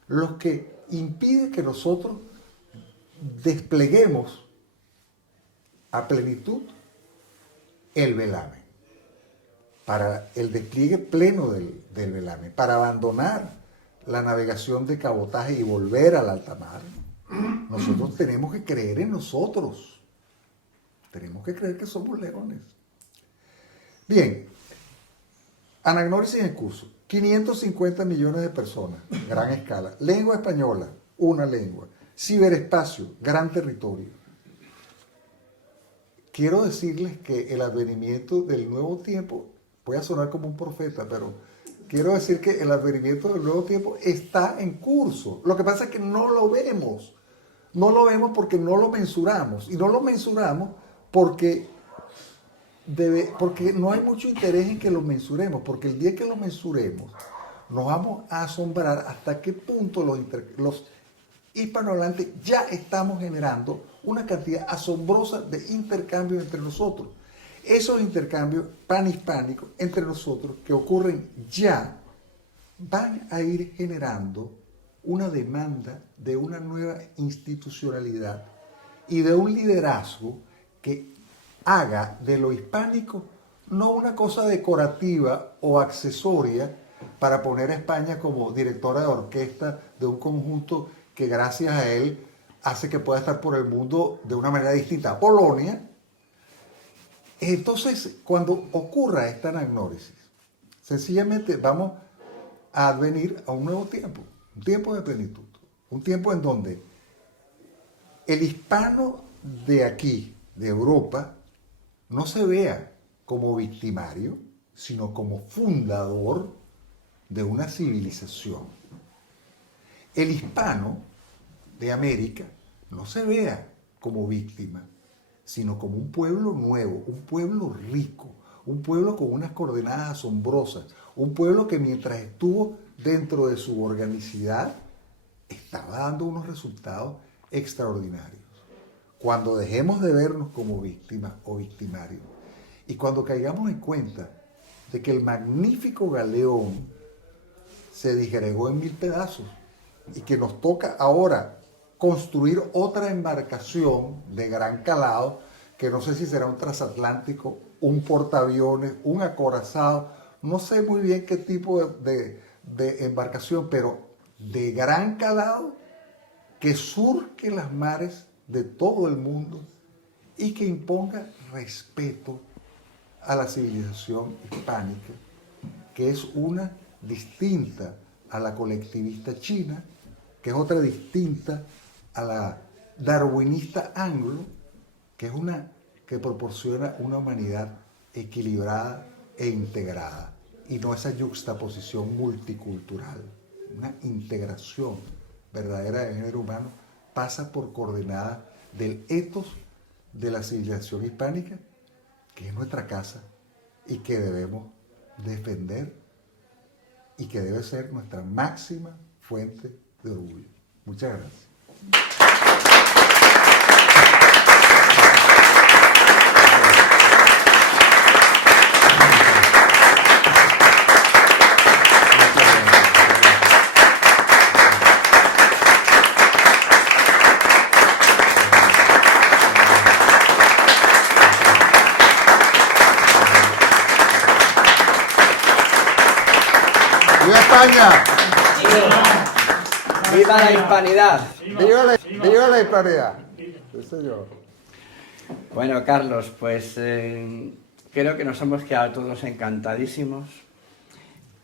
lo que impide que nosotros despleguemos a plenitud el velamen, para el despliegue pleno del velamen, para abandonar la navegación de cabotaje y volver al alta mar. Nosotros tenemos que creer en nosotros, tenemos que creer que somos leones. Bien, anagnórisis en curso, 550 millones de personas, gran escala, lengua española, una lengua, ciberespacio, gran territorio. Quiero decirles que el advenimiento del nuevo tiempo, voy a sonar como un profeta, pero quiero decir que el advenimiento del nuevo tiempo está en curso. Lo que pasa es que no lo vemos. No lo vemos porque no lo mensuramos. Y no lo mensuramos porque no hay mucho interés en que lo mensuremos. Porque el día que lo mensuremos, nos vamos a asombrar hasta qué punto los hispanohablantes ya estamos generando una cantidad asombrosa de intercambios entre nosotros. Esos intercambios panhispánicos entre nosotros que ocurren ya van a ir generando una demanda de una nueva institucionalidad y de un liderazgo que haga de lo hispánico no una cosa decorativa o accesoria para poner a España como directora de orquesta de un conjunto que gracias a él hace que pueda estar por el mundo de una manera distinta a Polonia. Entonces, cuando ocurra esta anagnórisis, sencillamente vamos a advenir a un nuevo tiempo, un tiempo de plenitud, un tiempo en donde el hispano de aquí, de Europa, no se vea como victimario, sino como fundador de una civilización. El hispano de América no se vea como víctima, sino como un pueblo nuevo, un pueblo rico, un pueblo con unas coordenadas asombrosas, un pueblo que mientras estuvo dentro de su organicidad, estaba dando unos resultados extraordinarios. Cuando dejemos de vernos como víctimas o victimarios, y cuando caigamos en cuenta de que el magnífico galeón se disgregó en 1000 pedazos, y que nos toca ahora construir otra embarcación de gran calado, que no sé si será un transatlántico, un portaaviones, un acorazado, no sé muy bien qué tipo de embarcación, pero de gran calado, que surque las mares de todo el mundo y que imponga respeto a la civilización hispánica, que es una distinta a la colectivista china, que es otra distinta a la darwinista anglo, que es una que proporciona una humanidad equilibrada e integrada, y no esa yuxtaposición multicultural. Una integración verdadera del género humano pasa por coordenadas del ethos de la civilización hispánica, que es nuestra casa y que debemos defender y que debe ser nuestra máxima fuente de orgullo. Muchas gracias. España! ¡Viva la hispanidad! ¡Viva la hispanidad! Sí, señor. Bueno, Carlos, pues creo que nos hemos quedado todos encantadísimos.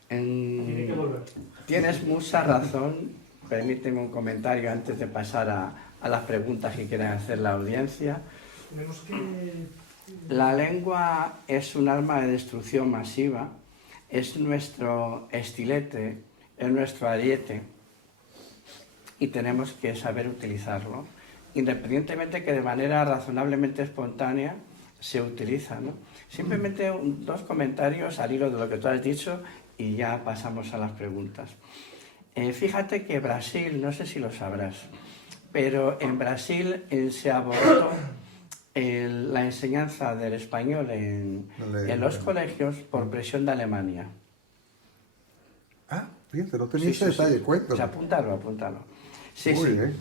Tiene que volver. Tienes mucha razón. Permíteme un comentario antes de pasar a las preguntas que quieren hacer la audiencia. Tenemos que... La lengua es un arma de destrucción masiva, es nuestro estilete, es nuestro ariete y tenemos que saber utilizarlo, independientemente que de manera razonablemente espontánea se utiliza, ¿no? Simplemente dos comentarios al hilo de lo que tú has dicho y ya pasamos a las preguntas. Fíjate que Brasil, no sé si lo sabrás, pero en Brasil se abortó la enseñanza del español en los colegios por presión de Alemania. Ah, fíjate, no tenía ese detalle, cuéntame. O sea, apúntalo. Sí, Muy sí. bien.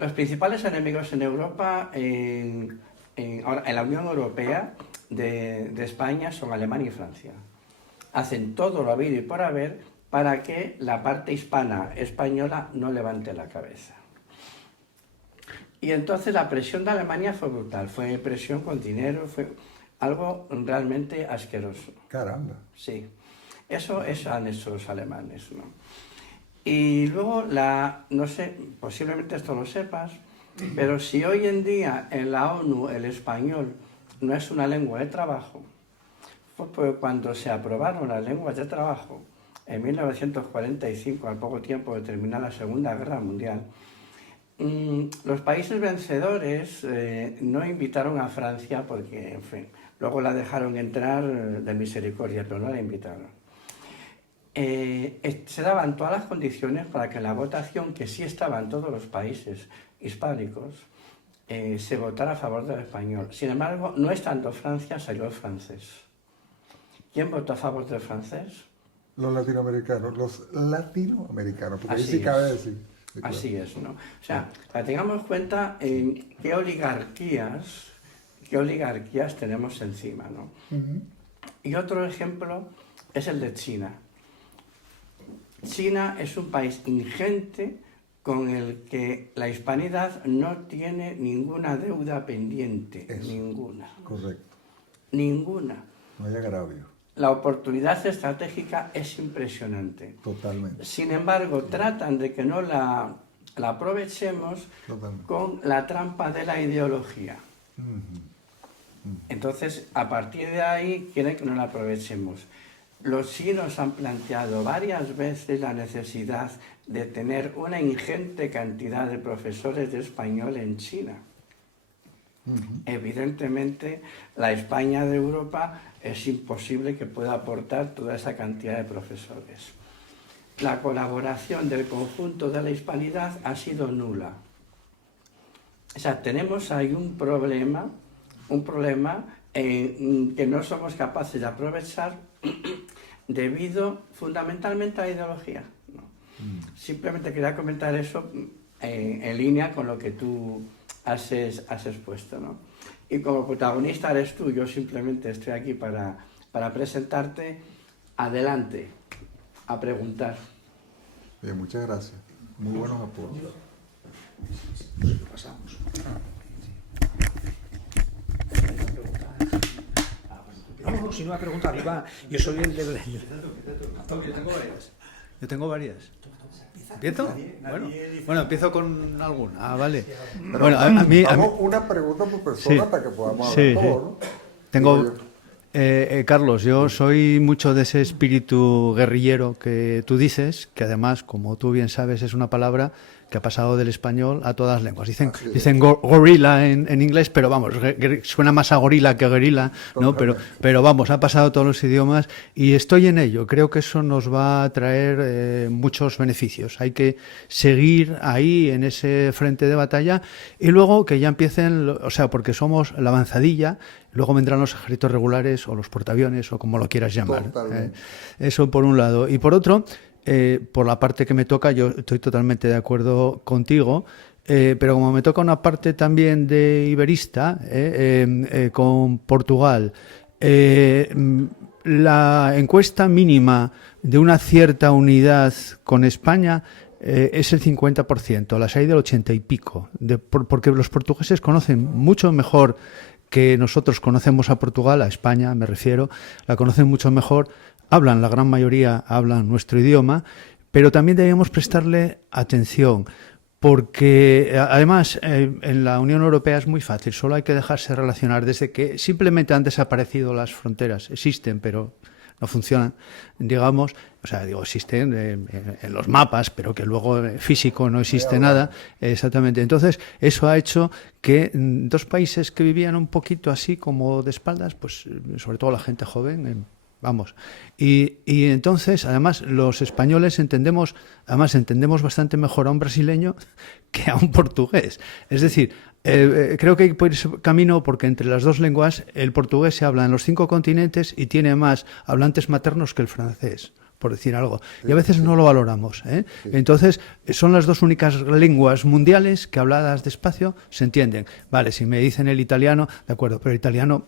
Los principales enemigos en Europa, en la Unión Europea de España, son Alemania y Francia. Hacen todo lo habido y por haber para que la parte hispana española no levante la cabeza. Y entonces la presión de Alemania fue brutal, fue presión con dinero, fue algo realmente asqueroso. Caramba. Sí, eso han hecho los alemanes, ¿no? Y luego, no sé, posiblemente esto lo sepas, pero si hoy en día en la ONU el español no es una lengua de trabajo, fue porque cuando se aprobaron las lenguas de trabajo en 1945, al poco tiempo de terminar la Segunda Guerra Mundial, los países vencedores no invitaron a Francia porque, en fin, luego la dejaron entrar de misericordia, pero no la invitaron. Se daban todas las condiciones para que en la votación, que sí estaba en todos los países hispánicos, se votara a favor del español. Sin embargo, no estando Francia, salió el francés. ¿Quién votó a favor del francés? Los latinoamericanos, porque ahí Así sí cabe es. decir. Sí, claro. Así es, ¿no? O sea, para que tengamos cuenta en qué oligarquías tenemos encima, ¿no? Ujú. Y otro ejemplo es el de China. China es un país ingente con el que la hispanidad no tiene ninguna deuda pendiente, Eso. Ninguna. Correcto. Ninguna. No hay agravio. La oportunidad estratégica es impresionante. Totalmente. Sin embargo, tratan de que no la aprovechemos Totalmente. con la trampa de la ideología. Ujú. Entonces, a partir de ahí, quieren que no la aprovechemos. Los chinos han planteado varias veces la necesidad de tener una ingente cantidad de profesores de español en China. Ujú. Evidentemente, la España de Europa es imposible que pueda aportar toda esa cantidad de profesores. La colaboración del conjunto de la hispanidad ha sido nula. O sea, tenemos ahí un problema que no somos capaces de aprovechar debido fundamentalmente a la ideología, ¿no? Simplemente quería comentar eso en línea con lo que tú has expuesto, ¿no? Y como protagonista eres tú, yo simplemente estoy aquí para presentarte. Adelante, a preguntar. Bien, muchas gracias. Muy buenos aportes. Pasamos. No, si no va a preguntar, yo soy el del... Yo tengo varias. ¿Empiezo? Bueno, empiezo con alguna. Ah, vale. Bueno, a mí... Vamos una pregunta por persona Sí. para que podamos Sí, hablar sí. todo, ¿no? Tengo... Digo yo. Carlos, yo soy mucho de ese espíritu guerrillero que tú dices, que además, como tú bien sabes, es una palabra que ha pasado del español a todas las lenguas. Así es. Dicen gorila en inglés, pero vamos, suena más a gorila que gorila, ¿no? Pero vamos, ha pasado a todos los idiomas y estoy en ello. Creo que eso nos va a traer muchos beneficios. Hay que seguir ahí en ese frente de batalla y luego que ya empiecen, o sea, porque somos la avanzadilla, luego vendrán los ejércitos regulares o los portaaviones o como lo quieras llamar. Totalmente. Eso por un lado. Y por otro, por la parte que me toca, yo estoy totalmente de acuerdo contigo, pero como me toca una parte también de iberista, con Portugal, la encuesta mínima de una cierta unidad con España es el 50%, las hay del 80 y pico, porque los portugueses conocen mucho mejor que nosotros conocemos a Portugal, a España me refiero, la conocen mucho mejor, hablan, la gran mayoría hablan nuestro idioma, pero también debemos prestarle atención, porque además en la Unión Europea es muy fácil, solo hay que dejarse relacionar desde que simplemente han desaparecido las fronteras, existen, pero no funcionan, digamos, o sea, digo, existen en los mapas, pero que luego físico no existe nada, exactamente. Entonces, eso ha hecho que dos países que vivían un poquito así como de espaldas, pues sobre todo la gente joven, vamos. Y entonces, además, los españoles entendemos bastante mejor a un brasileño que a un portugués. Es decir, creo que hay que ir por ese camino porque entre las dos lenguas el portugués se habla en los 5 continentes y tiene más hablantes maternos que el francés, por decir algo. Y a veces no lo valoramos, ¿eh? Entonces, son las dos únicas lenguas mundiales que habladas despacio se entienden. Vale, si me dicen el italiano, de acuerdo, pero el italiano,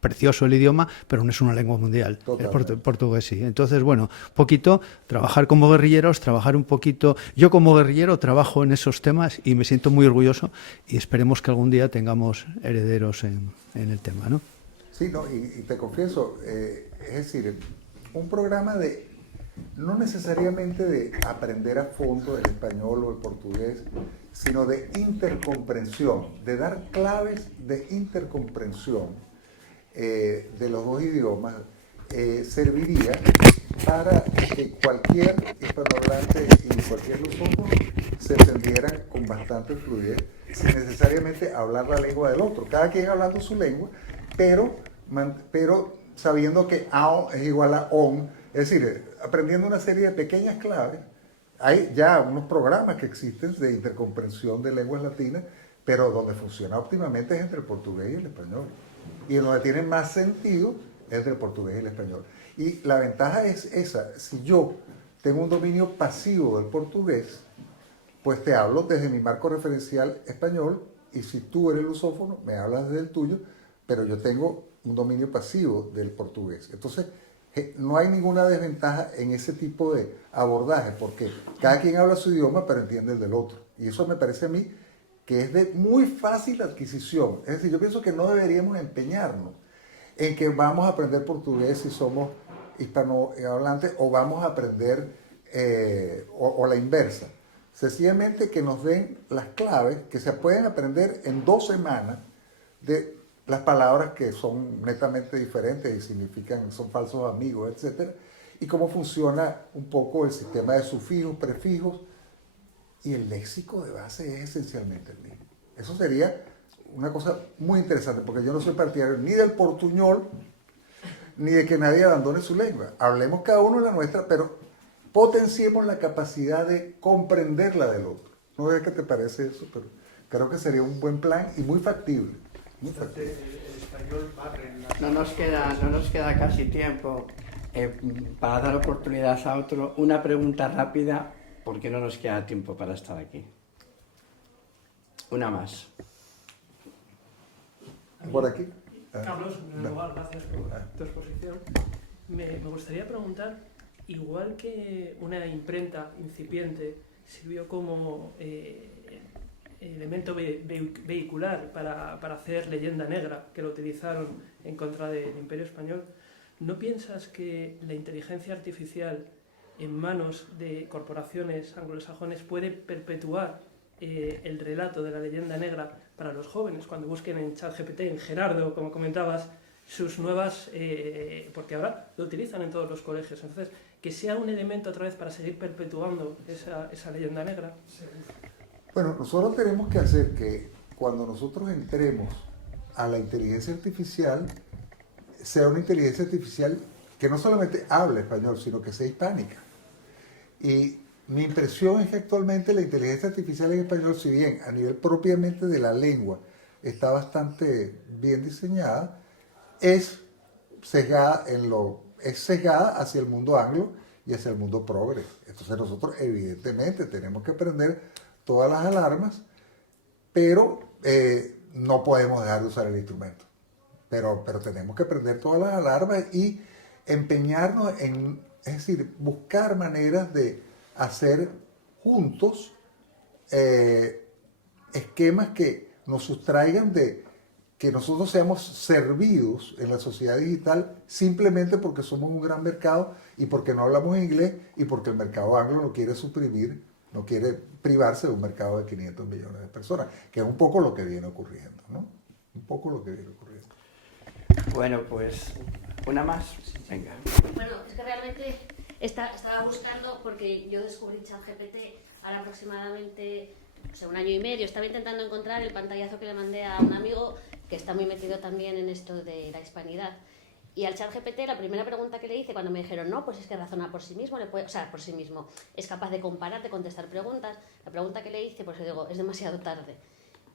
precioso el idioma, pero no es una lengua mundial. El portugués sí. Entonces, bueno, poquito, trabajar como guerrilleros, trabajar un poquito. Yo como guerrillero trabajo en esos temas y me siento muy orgulloso y esperemos que algún día tengamos herederos en el tema, ¿no? Sí, no, y te confieso, es decir, un programa no necesariamente de aprender a fondo el español o el portugués, sino de intercomprensión, de dar claves de intercomprensión de los dos idiomas, serviría para que cualquier hispanohablante y cualquier lusófono se entendieran con bastante fluidez, sin necesariamente hablar la lengua del otro, cada quien hablando su lengua, pero sabiendo que AO es igual a ON, es decir, aprendiendo una serie de pequeñas claves. Hay ya unos programas que existen de intercomprensión de lenguas latinas, pero donde funciona óptimamente es entre el portugués y el español. Y donde tiene más sentido es entre el portugués y el español. Y la ventaja es esa, si yo tengo un dominio pasivo del portugués, pues te hablo desde mi marco referencial español, y si tú eres lusófono, me hablas desde el tuyo, pero yo tengo un dominio pasivo del portugués. Entonces, no hay ninguna desventaja en ese tipo de abordaje, porque cada quien habla su idioma, pero entiende el del otro. Y eso me parece a mí que es de muy fácil adquisición. Es decir, yo pienso que no deberíamos empeñarnos en que vamos a aprender portugués si somos hispanohablantes o vamos a aprender o la inversa. Sencillamente que nos den las claves que se pueden aprender en 2 semanas de las palabras que son netamente diferentes y significan, son falsos amigos, etc. Y cómo funciona un poco el sistema de sufijos, prefijos, y el léxico de base es esencialmente el mismo. Eso sería una cosa muy interesante, porque yo no soy partidario ni del portuñol, ni de que nadie abandone su lengua. Hablemos cada uno la nuestra, pero potenciemos la capacidad de comprender la del otro. No sé qué te parece eso, pero creo que sería un buen plan y muy factible. No nos queda casi tiempo para dar oportunidad a otro. Una pregunta rápida, porque no nos queda tiempo para estar aquí. Una más. ¿Por aquí? Carlos, en primer lugar, gracias por tu exposición. Me gustaría preguntar, igual que una imprenta incipiente sirvió como elemento vehicular para hacer leyenda negra, que lo utilizaron en contra del Imperio Español, ¿no piensas que la inteligencia artificial en manos de corporaciones anglosajones puede perpetuar el relato de la leyenda negra para los jóvenes cuando busquen en ChatGPT, en Gerardo, como comentabas, sus nuevas, porque ahora lo utilizan en todos los colegios, entonces que sea un elemento otra vez para seguir perpetuando esa leyenda negra? Bueno, nosotros tenemos que hacer que cuando nosotros entremos a la inteligencia artificial, sea una inteligencia artificial que no solamente hable español, sino que sea hispánica. Y mi impresión es que actualmente la inteligencia artificial en español, si bien a nivel propiamente de la lengua está bastante bien diseñada, es sesgada hacia el mundo anglo y hacia el mundo progre. Entonces nosotros evidentemente tenemos que prender todas las alarmas, pero no podemos dejar de usar el instrumento. Pero tenemos que prender todas las alarmas y empeñarnos en, es decir, buscar maneras de hacer juntos esquemas que nos sustraigan de que nosotros seamos servidos en la sociedad digital simplemente porque somos un gran mercado y porque no hablamos inglés y porque el mercado anglo no quiere suprimir, no quiere privarse de un mercado de 500 millones de personas, que es un poco lo que viene ocurriendo, ¿no? Un poco lo que viene ocurriendo. Bueno, pues una más. Venga. Bueno, es que realmente estaba buscando, porque yo descubrí ChatGPT ahora aproximadamente, o sea, 1 año y medio. Estaba intentando encontrar el pantallazo que le mandé a un amigo que está muy metido también en esto de la hispanidad. Y al ChatGPT la primera pregunta que le hice cuando me dijeron, no, pues es que razona por sí mismo, o sea, por sí mismo, es capaz de comparar, de contestar preguntas. La pregunta que le hice, pues le digo, es demasiado tarde.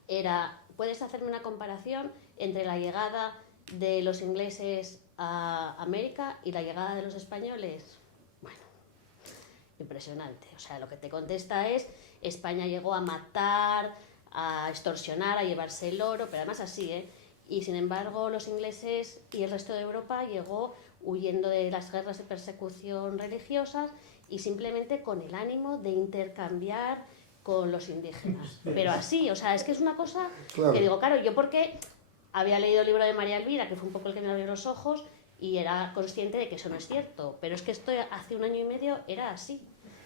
Era, ¿puedes hacerme una comparación entre la llegada de los ingleses a América y la llegada de los españoles? Bueno, impresionante. O sea, lo que te contesta es, España llegó a matar, a extorsionar, a llevarse el oro, pero además así, ¿eh? Y sin embargo los ingleses y el resto de Europa llegó huyendo de las guerras de persecución religiosas y simplemente con el ánimo de intercambiar con los indígenas. Pero así, o sea, es que es una cosa Claro. que digo, claro, yo porque había leído el libro de María Elvira, que fue un poco el que me abrió los ojos, y era consciente de que eso no es cierto, pero es que esto hace 1 año y medio era así.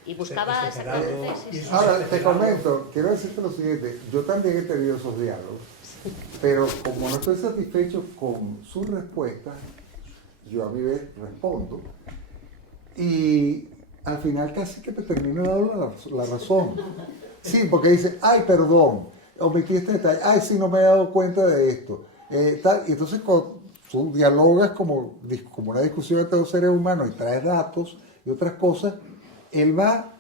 Y buscaba exactamente... sí, sí. Ahora, te comento, quiero decirte lo siguiente, yo también he tenido esos diálogos, pero como no estoy satisfecho con sus respuestas, yo a mi vez respondo. Y al final casi que te termino dando la razón. Sí, porque dice, ay, perdón, omití este detalle, ay, sí, no me he dado cuenta de esto. Tal. Y entonces tú dialogas como una discusión entre dos seres humanos y traes datos y otras cosas, él va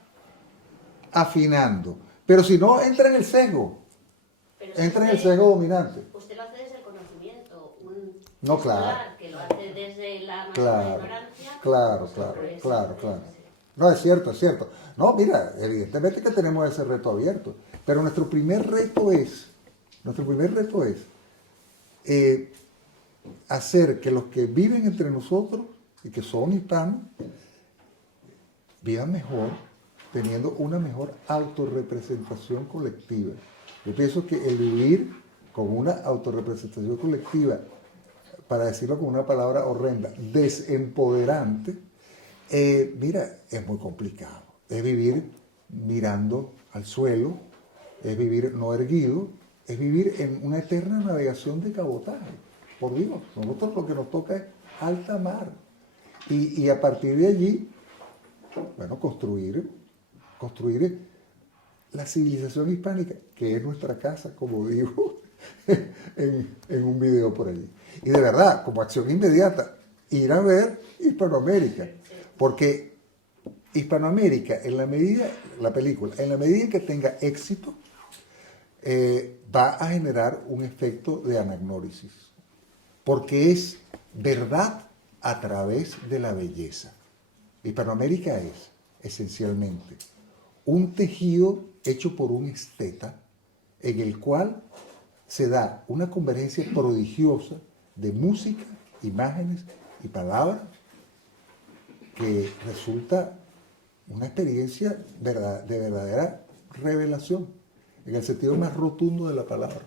afinando. Pero si no, entra en el sesgo. Pero Entra en usted- el sesgo dominante. Usted lo hace desde el conocimiento, un No, claro. escolar que lo hace desde la máxima Claro, ignorancia. claro. Pues, No, es cierto, es cierto. No, mira, evidentemente que tenemos ese reto abierto, pero nuestro primer reto es hacer que los que viven entre nosotros y que son hispanos vivan mejor, teniendo una mejor autorrepresentación colectiva. Yo pienso que el vivir con una autorrepresentación colectiva, para decirlo con una palabra horrenda, desempoderante, mira, es muy complicado. Es vivir mirando al suelo, es vivir no erguido, es vivir en una eterna navegación de cabotaje. Por Dios, nosotros lo que nos toca es alta mar. Y a partir de allí, bueno, construir la civilización hispánica, que es nuestra casa, como digo en un video por allí. Y de verdad, como acción inmediata, ir a ver Hispanoamérica. Porque Hispanoamérica, la película, en la medida que tenga éxito, va a generar un efecto de anagnórisis. Porque es verdad a través de la belleza. Hispanoamérica es, esencialmente, un tejido hecho por un esteta en el cual se da una convergencia prodigiosa de música, imágenes y palabras que resulta una experiencia de verdadera revelación, en el sentido más rotundo de la palabra.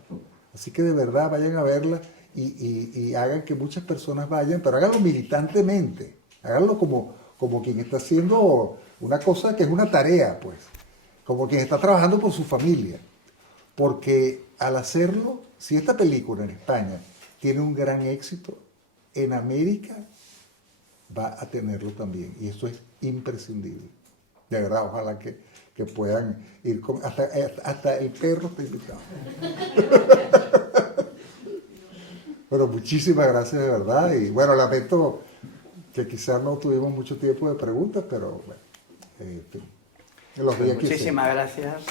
Así que de verdad vayan a verla y hagan que muchas personas vayan, pero háganlo militantemente, háganlo como quien está haciendo una cosa que es una tarea, pues, como quien está trabajando por su familia. Porque al hacerlo, si esta película en España tiene un gran éxito, en América va a tenerlo también. Y eso es imprescindible. De verdad, ojalá que puedan ir con... Hasta el perro está invitado. Bueno, muchísimas gracias de verdad. Y bueno, lamento que quizás no tuvimos mucho tiempo de preguntas, pero bueno, en los días que Muchísimas sea. gracias.